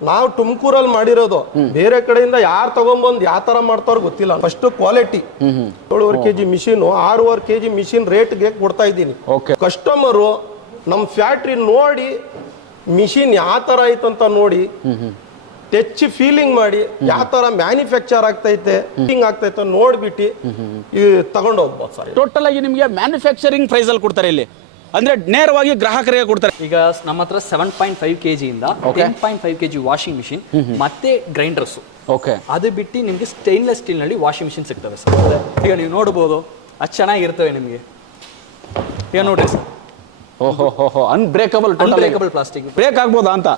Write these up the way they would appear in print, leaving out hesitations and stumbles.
ನಾವು ತುಮಕೂರಲ್ಲಿ ಮಾಡಿರೋದು ಬೇರೆ ಕಡೆಯಿಂದ ಯಾರು ತಗೊಂಡ್ಬಂದು ಯಾವ ತರ ಮಾಡ್ತಾರೋ ಗೊತ್ತಿಲ್ಲ. First quality 7.5 kg machine 6.5 kg machine ರೇಟ್ಗೆ ಕೊಡ್ತಾ ಇದ್ದೀನಿ. ಕಸ್ಟಮರು ನಮ್ಮ ಫ್ಯಾಕ್ಟ್ರಿ ನೋಡಿ ಮಿಷಿನ್ ಯಾವ ತರ ಐತಂತ ನೋಡಿ ಟಚ್ ಫೀಲಿಂಗ್ ಮಾಡಿ ಯಾವ ತರ ಮ್ಯಾನುಫ್ಯಾಕ್ಚರ್ ಆಗ್ತೈತೆ ಆಗ್ತೈತೆ ನೋಡ್ಬಿಟ್ಟು ತಗೊಂಡು ಹೋಗ್ಬೋದು ಸರ್. ಟೋಟಲ್ ಆಗಿ ನಿಮಗೆ ಮ್ಯಾನುಫ್ಯಾಕ್ಚರಿಂಗ್ ಪ್ರೈಸ್ ಅಲ್ಲಿ ಕೊಡ್ತಾರೆ ಇಲ್ಲಿ, ಅಂದ್ರೆ ನೇರವಾಗಿ ಗ್ರಾಹಕರಿಗೆ ಕೊಡ್ತಾರೆ. ಈಗ ನಮ್ಮ ಹತ್ರ 7.5 kg ಇಂದ 10.5 kg ವಾಷಿಂಗ್ ಮಿಷಿನ್ ಮತ್ತೆ ಗ್ರೈಂಡರ್ಸ್, ಅದು ಬಿಟ್ಟು ನಿಮಗೆ ಸ್ಟೈನ್ಲೆಸ್ ಸ್ಟೀಲ್ ನಲ್ಲಿ ವಾಷಿಂಗ್ ಮಿಷಿನ್ ಸಿಗ್ತವೆ ಸರ್. ಈಗ ನೀವು ನೋಡಬಹುದು ಅಷ್ಟು ಚೆನ್ನಾಗಿರ್ತವೆ ನಿಮಗೆ. ಈಗ ನೋಡ್ರಿ ಸರ್, ಅನ್ಬ್ರೇಕಬಲ್ ಪ್ಲಾಸ್ಟಿಕ್ ಬ್ರೇಕ್ ಆಗ್ಬೋದಾ ಅಂತ.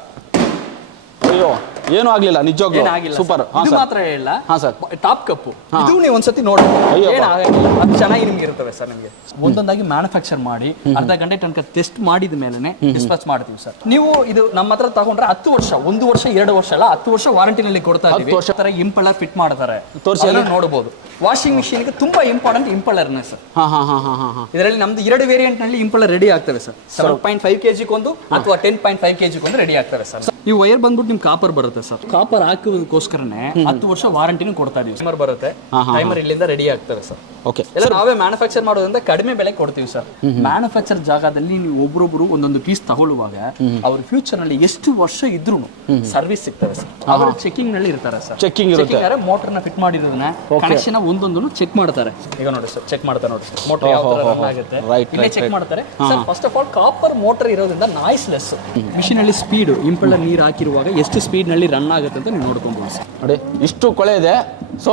ಅಯ್ಯೋ ಏನು ಆಗ್ಲಿಲ್ಲ, ನಿಜವಾಗ್ಲೂ ಸೂಪರ್. ಇದು ಮಾತ್ರ ಇಲ್ಲ ಸರ್, ಟಾಪ್ ಕಪ್ ಇದು ನೀವು ಒಂದ್ಸತಿ ನೋಡಿ, ಏನಾಗಂಗಿಲ್ಲ, ಅದು ಚೆನ್ನಾಗಿ ನಿಮ್ಗೆ ಇರ್ತವೆ ಸರ್. ನಿಮಗೆ ಒಂದೊಂದಾಗಿ ಮ್ಯಾನುಫ್ಯಾಕ್ಚರ್ ಮಾಡಿ ಅರ್ಧ ಗಂಟೆ ತನಕ ಟೆಸ್ಟ್ ಮಾಡಿದ ಮೇಲೆ ಡಿಸ್ಪ್ಯಾಚ್ ಮಾಡ್ತೀವಿ ಸರ್. ನೀವು ಇದು ನಮ್ಮ ಹತ್ರ ತಗೊಂಡ್ರೆ 10 ವರ್ಷ, 1 ವರ್ಷ 2 ವರ್ಷ ಅಲ್ಲ 10 ವರ್ಷ ವಾರಂಟಿನಲ್ಲಿ ಕೊಡ್ತಾ ಇದ್ದೀವಿ. ಇಂಪಲ್ಲರ್ ಫಿಟ್ ಮಾಡ್ತಾರೆ, ನೋಡಬಹುದು. ವಾಷಿಂಗ್ ಮಿಷಿನ್ ಗೆ ತುಂಬಾ ಇಂಪಾರ್ಟೆಂಟ್ ಇಂಪಲ್ಲರ್ನೇ ಸರ್. ಇದರಲ್ಲಿ ನಮ್ದು 2 ವೇರಿಯಂಟ್ ನಲ್ಲಿ ಇಂಪಲ್ಲರ್ ರೆಡಿ ಆಗ್ತವೆ ಸರ್. 7.5 kg ಕೊಂದು ಅಥವಾ 10.5 kg ಕೊಂದು ರೆಡಿ ಆಗ್ತವೆ ಸರ್. ಈ ವೈರ್ ಬಂದ್ಬಿಟ್ಟು ನಿಮ್ ಕಾಪರ್ ಬರುತ್ತೆ ಸರ್. ಕಾಪರ್ ಹಾಕೋದಕ್ಕೋಸ್ಕರನೇ 10 ವರ್ಷ ವಾರಂಟಿನೂ ಕೊಡ್ತಾ ಇದೀವಿ. ಟೈಮರ್ ಬರುತ್ತೆ, ಟೈಮರ್ ಇಲ್ಲಿಂದ ರೆಡಿ ಆಗ್ತವೆ ಸರ್. ಎಲ್ಲ ನಾವೇ ಮ್ಯಾನುಫ್ಯಾಕ್ಚರ್ ಮಾಡೋದ್ರಿಂದ ಕಡಿಮೆ ಬೆಲೆ ಕೊಡ್ತೀವಿ ಸರ್. ಮ್ಯಾನುಫ್ಯಾಕ್ಚರ್ ಜಾಗದಲ್ಲಿ ನೀವು ಒಬ್ಬರೊಬ್ರು ಒಂದೊಂದು ಪೀಸ್ ತಗೊಳ್ಳುವಾಗ ಅವ್ರ ಫ್ಯೂಚರ್ ನಲ್ಲಿ ಎಷ್ಟು ವರ್ಷ ಇದ್ರೂ ಸರ್ವಿಸ್ ಸಿಗ್ತವೆ ಸರ್. ಅವರು ಚೆಕಿಂಗ್ ನಲ್ಲಿ ಇರ್ತಾರೆ ಸರ್. ಚೆಕಿಂಗ್ ಮೋಟರ್ ನ ಫಿಟ್ ಮಾಡಿರೋದನ್ನ ಕನೆಕ್ಷನ್ ಒಂದೊಂದು ಚೆಕ್ ಮಾಡ್ತಾರೆ. ಈಗ ನೋಡಿ ಸರ್, ಚೆಕ್ ಮಾಡ್ತಾರೆ ನೋಡಿ ಸರ್, ಮೋಟರ್ ಯಾವ ತರ ರನ್ ಆಗುತ್ತೆ ಇಲ್ಲೇ ಚೆಕ್ ಮಾಡ್ತಾರೆ sir. First of all copper motor ಇರೋದ್ರಿಂದ ನಾಯ್ಸ್ಲೆಸ್. ಮಿಷಿನ್ ಅಲ್ಲಿ ಸ್ಪೀಡ್ ಇಂಪಲ್ಲರ್ ನೀರು ಹಾಕಿರುವಾಗ ಎಷ್ಟು ಸ್ಪೀಡ್ ನಲ್ಲಿ ರನ್ ಆಗುತ್ತೆ ಅಂತ ನೀವು ನೋಡ್ಕೊಬಹುದು ಸರ್. ನೋಡಿ ಇಷ್ಟು ಕೊಳೆ ಇದೆ. ಸೊ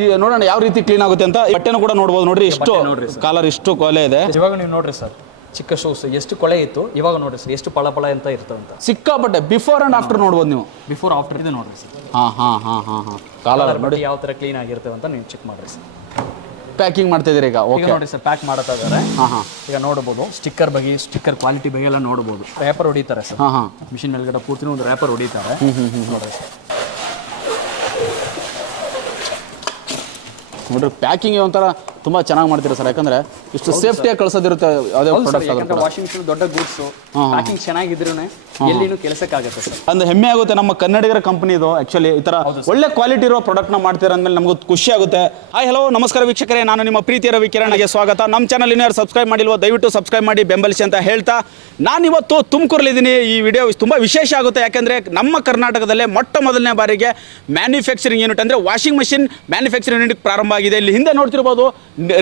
ಈ ನೋಡೋಣ ಯಾವ ರೀತಿ ಕ್ಲೀನ್ ಆಗುತ್ತೆ ಅಂತ. ಬಟ್ಟೆನೂ ಕೂಡ ನೋಡಬಹುದು. ನೋಡ್ರಿ ಇಷ್ಟು ಕಾಲರ್, ಇಷ್ಟು ಕೊಳೆ ಇದೆ. ಇವಾಗ ನೀವು ನೋಡ್ರಿ ಸರ್, ಚಿಕ್ಕ ಶೂಸ್ ಎಷ್ಟು ಕೊಳೆ ಇತ್ತು, ಇವಾಗ ನೋಡ್ರಿ ಸರ್ ಎಷ್ಟು ಪಳ ಅಂತ ಇರ್ತವಂತ. ಸಿಕ್ಕಾಪಟ್ಟೆ ಬಿಫೋರ್ ಅಂಡ್ ಆಫ್ಟರ್ ನೋಡ್ಬೋದು ನೀವು. ಬಿಫೋರ್ ಆಫ್ಟರ್ ಇದೆ ನೋಡ್ರಿ ಸರ್. ಕಾಲರ್ ನೋಡಿ ಯಾವ ತರ ಕ್ಲೀನ್ ಆಗಿರ್ತವೆ ಅಂತ ನೀವು ಚೆಕ್ ಮಾಡ್ರಿ ಸರ್. ಪ್ಯಾಕಿಂಗ್ ಮಾಡ್ತಾ ಇದೀರಿ ಈಗ. ಓಕೆ ನೋಡಿ ಸರ್, ಪ್ಯಾಕ್ ಮಾಡ್ತಾ ಇದ್ದಾರೆ. ಈಗ ನೋಡಬಹುದು ಸ್ಟಿಕ್ಕರ್ ಬಗ್ಗೆ, ಸ್ಟಿಕ್ಕರ್ ಕ್ವಾಲಿಟಿ ಬಗ್ಗೆ ಎಲ್ಲ ನೋಡಬಹುದು. ರ್ಯಾಪರ್ ಹೊಡಿತಾರೆ ಸರ್. ಮಿಷಿನ್ ಮೇಲ್ಗಡೆ ಪೂರ್ತಿ ಒಂದು ರ್ಯಾಪರ್ ಹೊಡಿತಾರೆ ನೋಡ್ರಿ ಸರ್. ನೋಡ್ರಿ ಪ್ಯಾಕಿಂಗ್ ಒಂಥರ ತುಂಬಾ ಚೆನ್ನಾಗಿ ಮಾಡ್ತೀರಾ ಸರ್. ಯಾಕಂದ್ರೆ ಇಷ್ಟು ಸೇಫ್ಟಿಯಾಗಿ ಕಳ್ಸೋದಿರುತ್ತೆ ಯಾವುದೇ ಪ್ರಾಡಕ್ಟ್. ವಾಷಿಂಗ್ ಮಿಷಿನ್ ದೊಡ್ಡ ಗೂಡ್ಸ್, ಪ್ಯಾಕಿಂಗ್ ಚೆನ್ನಾಗಿದ್ರು ಎಲ್ಲಿನೂ ಕೆಲಸಕ್ಕಾಗುತ್ತೆ ಸರ್. ಅಂದ್ರೆ ಹೆಮ್ಮೆ ಆಗುತ್ತೆ ನಮ್ಮ ಕನ್ನಡಿಗರ ಕಂಪನಿ ಇದು. ಆಕ್ಚುಲಿ ಈ ತರ ಒಳ್ಳೆ ಕ್ವಾಲಿಟಿ ಇರೋ ಪ್ರಾಡಕ್ಟ್ ನ ಮಾಡ್ತೀರಾ ಅಂದ್ಮೇಲೆ ನಮಗೂ ಖುಷಿ ಆಗುತ್ತೆ. ಹಾಯ್ ಹಲೋ ನಮಸ್ಕಾರ ವೀಕ್ಷಕರೇ, ನಾನು ನಿಮ್ಮ ಪ್ರೀತಿಯ ರವಿ ಕಿರಣಗೆ ಸ್ವಾಗತ. ನಮ್ಮ ಚಾನಲ್ ಇನ್ನೂ ಯಾರು ಸಬ್ಸ್ಕ್ರೈಬ್ ಮಾಡಿಲ್ವೋ ದಯವಿಟ್ಟು ಸಬ್ಸ್ಕ್ರೈಬ್ ಮಾಡಿ ಬೆಂಬಲಿಸಿ ಅಂತ ಹೇಳ್ತಾ, ನಾನಿವತ್ತು ತುಮಕೂರಲ್ಲಿದ್ದೀನಿ. ಈ ವಿಡಿಯೋ ತುಂಬ ವಿಶೇಷ ಆಗುತ್ತೆ. ಯಾಕೆಂದರೆ ನಮ್ಮ ಕರ್ನಾಟಕದಲ್ಲೇ ಮೊಟ್ಟ ಮೊದಲನೇ ಬಾರಿಗೆ ಮ್ಯಾನುಫ್ಯಾಕ್ಚರಿಂಗ್ ಯೂನಿಟ್ ಅಂದರೆ ವಾಷಿಂಗ್ ಮಷಿನ್ ಮ್ಯಾನುಫ್ಯಾಕ್ಚರಿಂಗ್ ಯೂನಿಟ್ ಪ್ರಾರಂಭ ಆಗಿದೆ. ಇಲ್ಲಿ ಹಿಂದೆ ನೋಡ್ತಿರ್ಬೋದು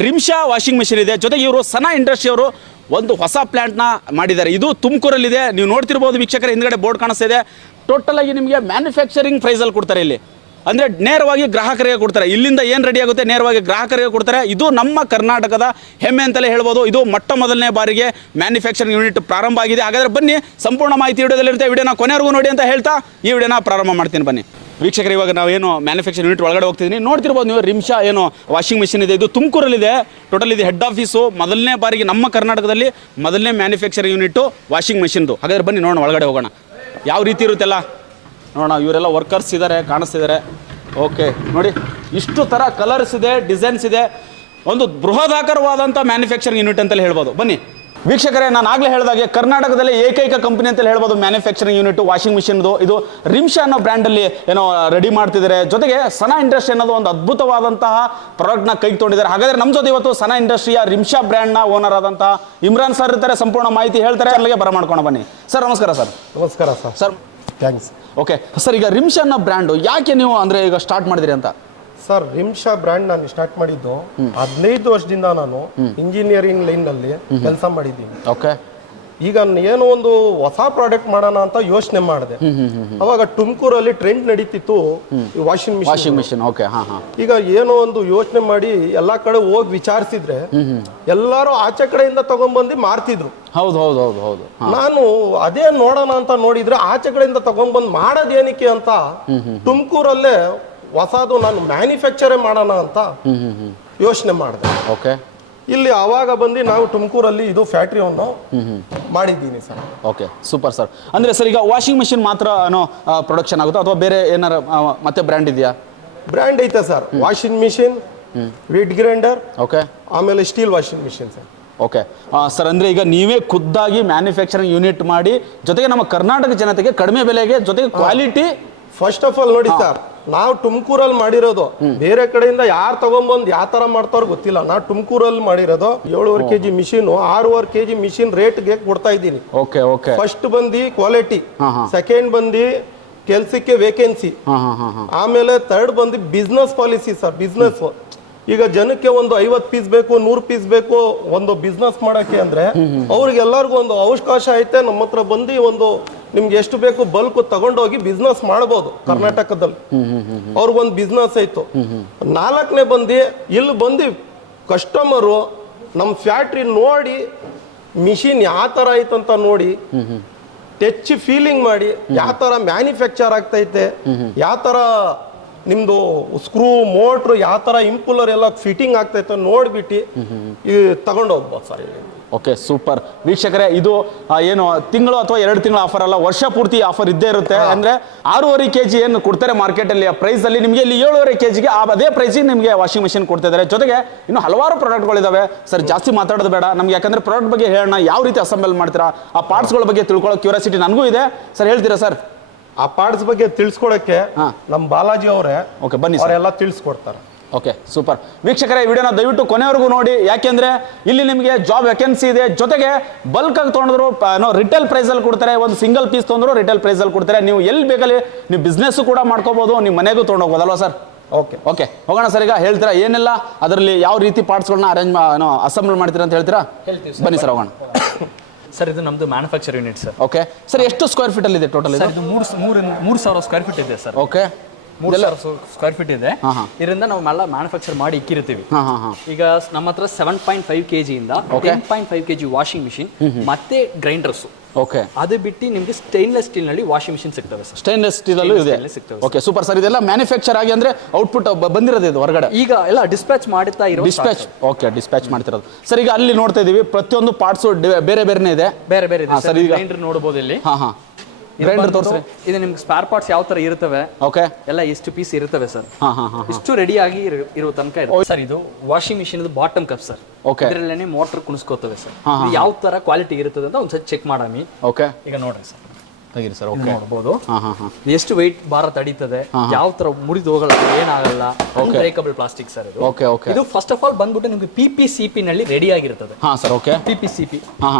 ರಿಮ್ಶಾ ವಾಷಿಂಗ್ ಮಷಿನ್ ಇದೆ. ಜೊತೆಗೆ ಇವರು ಸನಾ ಇಂಡಸ್ಟ್ರಿ ಅವರು ಒಂದು ಹೊಸ ಪ್ಲ್ಯಾಂಟ್ನ ಮಾಡಿದ್ದಾರೆ. ಇದು ತುಮಕೂರಲ್ಲಿದೆ. ನೀವು ನೋಡ್ತಿರ್ಬೋದು ವೀಕ್ಷಕರ, ಹಿಂದ್ಗಡೆ ಬೋರ್ಡ್ ಕಾಣಿಸ್ತಾ ಇದೆ. ಟೋಟಲ್ ಆಗಿ ನಿಮಗೆ ಮ್ಯಾನುಫ್ಯಾಕ್ಚರಿಂಗ್ ಪ್ರೈಸಲ್ಲಿ ಕೊಡ್ತಾರೆ ಇಲ್ಲಿ, ಅಂದರೆ ನೇರವಾಗಿ ಗ್ರಾಹಕರಿಗೆ ಕೊಡ್ತಾರೆ. ಇಲ್ಲಿಂದ ಏನು ರೆಡಿ ಆಗುತ್ತೆ ನೇರವಾಗಿ ಗ್ರಾಹಕರಿಗೆ ಕೊಡ್ತಾರೆ. ಇದು ನಮ್ಮ ಕರ್ನಾಟಕದ ಹೆಮ್ಮೆ ಅಂತಲೇ ಹೇಳ್ಬೋದು. ಇದು ಮೊಟ್ಟ ಮೊದಲನೇ ಬಾರಿಗೆ ಮ್ಯಾನುಫ್ಯಾಕ್ಚರಿಂಗ್ ಯೂನಿಟ್ ಪ್ರಾರಂಭ ಆಗಿದೆ. ಹಾಗಾದರೆ ಬನ್ನಿ, ಸಂಪೂರ್ಣ ಮಾಹಿತಿ ವಿಡಿಯೋದಲ್ಲಿರುತ್ತೆ. ವಿಡಿಯೋನ ಕೊನೆವರೆಗೂ ನೋಡಿ ಅಂತ ಹೇಳ್ತಾ ಈ ವಿಡಿಯೋನ ಪ್ರಾರಂಭ ಮಾಡ್ತೀನಿ. ಬನ್ನಿ ವೀಕ್ಷಕರು, ಇವಾಗ ನಾವೇನು ಮ್ಯಾನುಫ್ಯಾಕ್ಚರಿಂಗ್ ಯೂನಿಟ್ ಒಳಗಡೆ ಹೋಗ್ತಿದ್ದೀನಿ. ನೋಡ್ತಿರ್ಬೋದು ನೀವು ರಿಮ್ಶಾ ಏನು ವಾಷಿಂಗ್ ಮಿಷಿನ್ ಇದೆ. ಇದು ತುಮಕೂರಲ್ಲಿದೆ. ಟೋಟಲ್ ಇದು ಹೆಡ್ ಆಫೀಸು. ಮೊದಲನೇ ಬಾರಿಗೆ ನಮ್ಮ ಕರ್ನಾಟಕದಲ್ಲಿ ಮೊದಲನೇ ಮ್ಯಾನುಫ್ಯಾಕ್ಚರಿಂಗ್ ಯೂನಿಟ್ಟು ವಾಷಿಂಗ್ ಮಿಷಿನ್ದು. ಹಾಗಾದ್ರೆ ಬನ್ನಿ ನೋಡೋಣ, ಒಳಗಡೆ ಹೋಗೋಣ ಯಾವ ರೀತಿ ಇರುತ್ತೆಲ್ಲ ನೋಡೋಣ. ಇವರೆಲ್ಲ ವರ್ಕರ್ಸ್ ಇದ್ದಾರೆ, ಕಾಣಿಸ್ತಿದ್ದಾರೆ. ಓಕೆ ನೋಡಿ, ಇಷ್ಟು ಥರ ಕಲರ್ಸ್ ಇದೆ, ಡಿಸೈನ್ಸ್ ಇದೆ. ಒಂದು ಬೃಹದಾಕಾರವಾದಂಥ ಮ್ಯಾನುಫ್ಯಾಕ್ಚರಿಂಗ್ ಯೂನಿಟ್ ಅಂತಲೇ ಹೇಳ್ಬೋದು. ಬನ್ನಿ ವೀಕ್ಷಕರೇ, ನಾನು ಆಗಲೇ ಹೇಳಿದಾಗೆ ಕರ್ನಾಟಕದಲ್ಲಿ ಏಕೈಕ ಕಂಪನಿ ಅಂತಲೇ ಹೇಳ್ಬೋದು ಮ್ಯಾನುಫ್ಯಾಕ್ಚರಿಂಗ್ ಯೂನಿಟ್ ವಾಷಿಂಗ್ ಮಿಷಿನ್ದು. ಇದು ರಿಮ್ಶಾ ಅನ್ನೋ ಬ್ರ್ಯಾಂಡಲ್ಲಿ ಏನೋ ರೆಡಿ ಮಾಡ್ತಿದ್ದಾರೆ. ಜೊತೆಗೆ ಸನಾ ಇಂಡಸ್ಟ್ರಿ ಅನ್ನೋದು ಒಂದು ಅದ್ಭುತವಾದಂತಹ ಪ್ರಾಡಕ್ಟ್ನ ಕೈಗೆ ತೊಗೊಂಡಿದ್ದಾರೆ. ಹಾಗಾದರೆ ನಮ್ಮ ಜೊತೆ ಇವತ್ತು ಸನಾ ಇಂಡಸ್ಟ್ರಿಯ ರಿಮ್ಶಾ ಬ್ರ್ಯಾಂಡ್ನ ಓನರ್ ಆದಂತಹ ಇಮ್ರಾನ್ ಸರ್ ಇರ್ತಾರೆ. ಸಂಪೂರ್ಣ ಮಾಹಿತಿ ಹೇಳ್ತಾರೆ. ಅಲ್ಲಿಗೆ ಬರಮಾಡ್ಕೊಂಡು ಬನ್ನಿ ಸರ್. ನಮಸ್ಕಾರ ಸರ್. ನಮಸ್ಕಾರ sir. Sir thanks. Okay sir, ಈಗ ರಿಮ್ಶಾ ಅನ್ನೋ ಬ್ರ್ಯಾಂಡು ಯಾಕೆ ನೀವು ಅಂದರೆ ಈಗ ಸ್ಟಾರ್ಟ್ ಮಾಡಿದಿರಿ ಅಂತ? ಸರ್, ರಿಮ್ಶಾ ಬ್ರ್ಯಾಂಡ್ ನಾನು ಸ್ಟಾರ್ಟ್ ಮಾಡಿದ್ದು 15 ವರ್ಷದಿಂದ ನಾನು ಇಂಜಿನಿಯರಿಂಗ್ ಲೈನ್ನಲ್ಲಿ ಕೆಲಸ ಮಾಡಿದ್ದೀನಿ. ಓಕೆ. ಈಗ ಏನೋ ಒಂದು ಹೊಸ ಪ್ರಾಡಕ್ಟ್ ಮಾಡೋಣ ಅಂತ ಯೋಚನೆ ಮಾಡಿದೆ. ಅವಾಗ ತುಮಕೂರಲ್ಲಿ ಟ್ರೆಂಡ್ ನಡೀತಿತ್ತು ವಾಷಿಂಗ್ ಮಿಷಿನ್. ಓಕೆ. ಈಗ ಏನೋ ಒಂದು ಯೋಚನೆ ಮಾಡಿ ಎಲ್ಲಾ ಕಡೆ ಹೋಗಿ ವಿಚಾರಿಸಿದ್ರೆ ಎಲ್ಲರೂ ಆಚೆ ಕಡೆಯಿಂದ ತಗೊಂಡ್ಬಂದು ಮಾರ್ತಿದ್ರು. ಹೌದು ಹೌದು ಹೌದು ಹೌದು. ನಾನು ಅದೇ ನೋಡೋಣ ಅಂತ ನೋಡಿದ್ರೆ ಆಚೆ ಕಡೆಯಿಂದ ತಗೊಂಡ್ಬಂದು ಮಾಡೋದೇನಕ್ಕೆ ಅಂತ ತುಮಕೂರಲ್ಲೇ ಹೊಸದು ನಾನು ಮ್ಯಾನುಫ್ಯಾಕ್ಚರೇ ಮಾಡೋಣ ಅಂತ ಯೋಚನೆ ಮಾಡಿದೆ. ಓಕೆ. ಇಲ್ಲಿ ಆವಾಗ ಬಂದು ನಾವು ತುಮಕೂರಲ್ಲಿ ಇದು ಫ್ಯಾಕ್ಟ್ರಿಯನ್ನು ಮಾಡಿದ್ದೀನಿ ಸರ್. Okay, super sir. ಅಂದರೆ ಸರ್, ಈಗ ವಾಷಿಂಗ್ ಮಿಷಿನ್ ಮಾತ್ರ ಏನೋ ಪ್ರೊಡಕ್ಷನ್ ಆಗುತ್ತಾ ಅಥವಾ ಬೇರೆ ಏನಾರ ಮತ್ತೆ ಬ್ರ್ಯಾಂಡ್ ಇದೆಯಾ? ಬ್ರ್ಯಾಂಡ್ ಐತೆ sir. Washing machine, wet grinder, okay, ಆಮೇಲೆ steel washing machine sir. Okay sir, ಅಂದರೆ ಈಗ ನೀವೇ ಖುದ್ದಾಗಿ ಮ್ಯಾನುಫ್ಯಾಕ್ಚರಿಂಗ್ ಯೂನಿಟ್ ಮಾಡಿ ಜೊತೆಗೆ ನಮ್ಮ ಕರ್ನಾಟಕ ಜನತೆಗೆ ಕಡಿಮೆ ಬೆಲೆಗೆ ಜೊತೆಗೆ ಕ್ವಾಲಿಟಿ. ಫಸ್ಟ್ ಆಫ್ ಆಲ್ ನೋಡಿ ಸರ್, ನಾವು ತುಮಕೂರಲ್ಲಿ ಮಾಡಿರೋದು, ಬೇರೆ ಕಡೆಯಿಂದ ಯಾರು ತಗೊಂಡ್ಬಂದು ಯಾವ ತರ ಮಾಡ್ತಾರೋ ಗೊತ್ತಿಲ್ಲ. ನಾವು ತುಮಕೂರಲ್ಲಿ ಮಾಡಿರೋದು 7.5 kg ಮಿಷಿನ್ 6.5 kg ಮಿಷಿನ್ ರೇಟ್ಗೆ ಕೊಡ್ತಾ ಇದ್ದೀನಿ. Okay okay. ಫಸ್ಟ್ ಬಂದು ಕ್ವಾಲಿಟಿ, ಸೆಕೆಂಡ್ ಬಂದು ಕೆಲ್ಸಕ್ಕೆ ವೇಕೆನ್ಸಿ, ಆಮೇಲೆ ಥರ್ಡ್ ಬಂದು ಬಿಸ್ನೆಸ್ ಪಾಲಿಸಿ ಸರ್. ಬಿಸ್ನೆಸ್ ಈಗ ಜನಕ್ಕೆ ಒಂದು 50 ಪೀಸ್ ಬೇಕು, 100 ಪೀಸ್ ಬೇಕು ಒಂದು ಬಿಸ್ನೆಸ್ ಮಾಡಕ್ಕೆ ಅಂದ್ರೆ ಅವ್ರಿಗೆಲ್ಲರಿಗೂ ಒಂದು ಅವಕಾಶ ಐತೆ. ನಮ್ಮ ಹತ್ರ ಬಂದು ಒಂದು ನಿಮ್ಗೆ ಎಷ್ಟು ಬೇಕು ಬಲ್ಕ್ ತಗೊಂಡೋಗಿ ಬಿಸ್ನೆಸ್ ಮಾಡಬಹುದು ಕರ್ನಾಟಕದಲ್ಲಿ. ಅವ್ರಿಗೊಂದು ಬಿಸ್ನೆಸ್ ಆಯ್ತು. 4ನೇ ಬಂದು ಇಲ್ಲಿ ಬಂದು ಕಸ್ಟಮರು ನಮ್ಮ ಫ್ಯಾಕ್ಟ್ರಿ ನೋಡಿ ಮಿಷಿನ್ ಯಾವ ತರ ಐತಂತ ನೋಡಿ ಟಚ್ ಫೀಲಿಂಗ್ ಮಾಡಿ ಯಾವ ತರ ಮ್ಯಾನುಫ್ಯಾಕ್ಚರ್ ಆಗ್ತೈತೆ, ಯಾವ ತರ ನಿಮ್ದು ಸ್ಕ್ರೂ ಮೋಟ್ರು ಯಾವ ತರ ಇಂಪುಲರ್ ಎಲ್ಲ ಫಿಟ್ಟಿಂಗ್ ಆಗ್ತೈತೆ ನೋಡ್ಬಿಟ್ಟು ತಗೊಂಡು ಹೋಗ್ಬೋದು ಸರ್. Okay, super. ವೀಕ್ಷಕರೇ, ಇದು ಏನು ತಿಂಗಳು ಅಥವಾ 2 ತಿಂಗಳ ಆಫರ್ ಅಲ್ಲ, ವರ್ಷ ಪೂರ್ತಿ ಆಫರ್ ಇದ್ದೇ ಇರುತ್ತೆ. ಅಂದ್ರೆ 6.5 kg ಏನು ಕೊಡ್ತಾರೆ ಮಾರ್ಕೆಟ್ ಅಲ್ಲಿ ಆ ಪ್ರೈಸ್ ಅಲ್ಲಿ ನಿಮಗೆ ಇಲ್ಲಿ 7.5 kg ಅದೇ ಪ್ರೈಸಿಗೆ ನಿಮಗೆ ವಾಷಿಂಗ್ ಮೆಷಿನ್ ಕೊಡ್ತಾ ಇದ್ದಾರೆ. ಜೊತೆಗೆ ಇನ್ನು ಹಲವಾರು ಪ್ರಾಡಕ್ಟ್ಗಳಿದಾವೆ ಸರ್. ಜಾಸ್ತಿ ಮಾತಾಡೋದು ಬೇಡ ನಮ್ಗೆ, ಯಾಕಂದ್ರೆ ಪ್ರಾಡಕ್ಟ್ ಬಗ್ಗೆ ಹೇಳೋಣ, ಯಾವ ರೀತಿ ಅಸೆಂಬಲ್ ಮಾಡ್ತೀರಾ, ಆ ಪಾರ್ಟ್ಸ್ಗಳ ಬಗ್ಗೆ ತಿಳ್ಕೊಳ್ಳೋ ಕ್ಯೂರಿಯಾಸಿಟಿ ನನಗೂ ಇದೆ ಸರ್. ಹೇಳ್ತೀರಾ ಸರ್? ಆ ಪಾರ್ಟ್ಸ್ ಬಗ್ಗೆ ತಿಳಿಸ್ಕೊಡಕ್ಕೆ ನಮ್ಮ ಬಾಲಾಜಿ ಅವರೇ, ಓಕೆ ಬನ್ನಿ, ಅವರೆಲ್ಲ ತಿಳಿಸ್ಕೊಡ್ತಾರೆ. Okay, super. ವೀಕ್ಷಕರೇ, ಈ ವಿಡಿಯೋನ ದಯವಿಟ್ಟು ಕೊನೆವರೆಗೂ ನೋಡಿ, ಯಾಕೆಂದ್ರೆ ಇಲ್ಲಿ ನಿಮಗೆ ಜಾಬ್ ವೇಕೆನ್ಸಿ ಇದೆ. ಜೊತೆಗೆ ಬಲ್ಕ್ ಆಗಿ ತೊಗೊಂಡ್ರು ರಿಟೇಲ್ ಪ್ರೈಸ್ ಅಲ್ಲಿ ಕೊಡ್ತಾರೆ, ಒಂದು ಸಿಂಗಲ್ ಪೀಸ್ ತೊಗೊಂಡ್ರು ರಿಟೇಲ್ ಪ್ರೈಸ್ ಅಲ್ಲಿ ಕೊಡ್ತಾರೆ. ನೀವು ಎಲ್ಲಿ ಬೇಕಲ್ಲಿ ನೀವು ಬಿಸ್ನೆಸ್ ಕೂಡ ಮಾಡ್ಕೋಬಹುದು, ನೀವು ಮನೆಗೂ ತೊಗೊಂಡೋಗ್ಬೋದು ಅಲ್ವಾ ಸರ್? ಓಕೆ ಓಕೆ, ಹೋಗೋಣ ಸರ್. ಈಗ ಹೇಳ್ತೀರಾ ಏನೆಲ್ಲ ಅದರಲ್ಲಿ ಯಾವ ರೀತಿ ಪಾರ್ಟ್ಸ್ಗಳನ್ನ ಅರೇಂಜ್ ಅಸೆಂಬಲ್ ಮಾಡ್ತೀರಾ ಅಂತ ಹೇಳ್ತೀರಾ? ಬನ್ನಿ ಸರ್, ಹೋಗೋಣ. ಸರ್, ಇದು ನಮ್ದು manufacture unit sir. Okay sir, ಎಷ್ಟು ಸ್ಕ್ವೇರ್ ಫೀಟ್ ಅಲ್ಲಿ ಇದೆ ಟೋಟಲ್? ಇದು 3,000 ಸ್ಕ್ವೇರ್ ಫೀಟ್ ಇದೆ ಸರ್. ಓಕೆ, 3,000 ಸ್ಕ್ವೇರ್ ಫೀಟ್ ಇದೆ. ಇದರಿಂದ ನಾವು ಎಲ್ಲ ಮ್ಯಾನುಫ್ಯಾಕ್ಚರ್ ಮಾಡಿ ಇಕ್ಕಿರ್ತೀವಿ. ಈಗ ನಮ್ಮ ಹತ್ರ 7.5 kg ಇಂದ 10.5 kg ವಾಷಿಂಗ್ ಮಿಷಿನ್ ಮತ್ತೆ ಗ್ರೈಂಡರ್ಸ್. ಓಕೆ, ಅದು ಬಿಟ್ಟು ನಿಮಗೆ ಸ್ಟೈನ್ಲೆಸ್ ಸ್ಟೀಲ್ ನಲ್ಲಿ ವಾಷಿಂಗ್ ಮಿಷಿನ್ ಸಿಗ್ತವೆ ಸರ್. ಸ್ಟೈನ್ಲೆಸ್ ಸ್ಟೀಲ್ ಅಲ್ಲೂ ಇದೆ. Okay, super sir. ಇದೆಲ್ಲ ಮ್ಯಾನುಫ್ಯಾಕ್ಚರ್ ಆಗಿ ಅಂದ್ರೆ ಔಟ್ಪುಟ್ ಬಂದಿರೋದು ಇದು ಹೊರಗಡೆ ಈಗ ಎಲ್ಲ ಡಿಸ್ಪ್ಯಾಚ್ ಮಾಡ್ತಾ ಇರೋ ಡಿಸ್ಪ್ಯಾಚ್. ಓಕೆ, ಡಿಸ್ಪ್ಯಾಚ್ ಮಾಡ್ತಿರೋದು ಸರ್. ಈಗ ಅಲ್ಲಿ ನೋಡ್ತಾ ಇದೀವಿ ಪ್ರತಿಯೊಂದು ಪಾರ್ಟ್ಸ್ ಬೇರೆ ಬೇರೆನೇ ಇದೆ. ಬೇರೆ ಬೇರೆ ಇದೆ ಸರ್. ಗ್ರೈಂಡರ್ ನೋಡಬಹುದು ಇಲ್ಲಿ. ಗ್ರೈಂಡರ್ ತೋರಿಸ್ರಿ. ಇದು ನಿಮ್ಗೆ ಸ್ಪೇರ್ ಪಾರ್ಟ್ಸ್ ಯಾವ ತರ ಇರುತ್ತವೆ, ಓಕೆ, ಎಲ್ಲ ಎಷ್ಟು ಪೀಸ್ ಇರುತ್ತವೆ ಸರ್. ಇಷ್ಟು ರೆಡಿ ಆಗಿ ಇರೋ ತನಕ ಇದೆ ಸರ್. ಇದು washing machine bottom cup sir. Okay, ಇದರಲ್ಲೇನೆ ಮೋಟರ್ ಕುಣಿಸ್ಕೋತವೆ ಸರ್. ಯಾವ ತರ ಕ್ವಾಲಿಟಿ ಇರುತ್ತದೆ ಅಂತ ಒಂದ್ಸತಿ ಚೆಕ್ ಮಾಡಾಮಿ. ಓಕೆ, ಈಗ ನೋಡ್ರಿ ಸರ್. ತೆಗೀರಿ ಸರ್. ಓಕೆ, ನೋಡಬಹುದು ಎಷ್ಟು weight ಭಾರ ತಡೀತದೆ, ಯಾವ ತರ ಮುರಿದು ಹೋಗಲ್ಲ, ಏನಾಗಲ್ಲ. ಅನ್ಬ್ರೇಕಬಲ್ ಪ್ಲಾಸ್ಟಿಕ್ ಸರ್ ಇದು. Okay okay. ಇದು ಫಸ್ಟ್ ಆಫ್ ಆಲ್ ಬಂದ್ಬಿಟ್ಟು ನಿಮಗೆ PPCP ನಲ್ಲಿ ರೆಡಿ ಆಗಿರ್ತದೆ. ಹಾ ಸರ್. ಓಕೆ, PPCP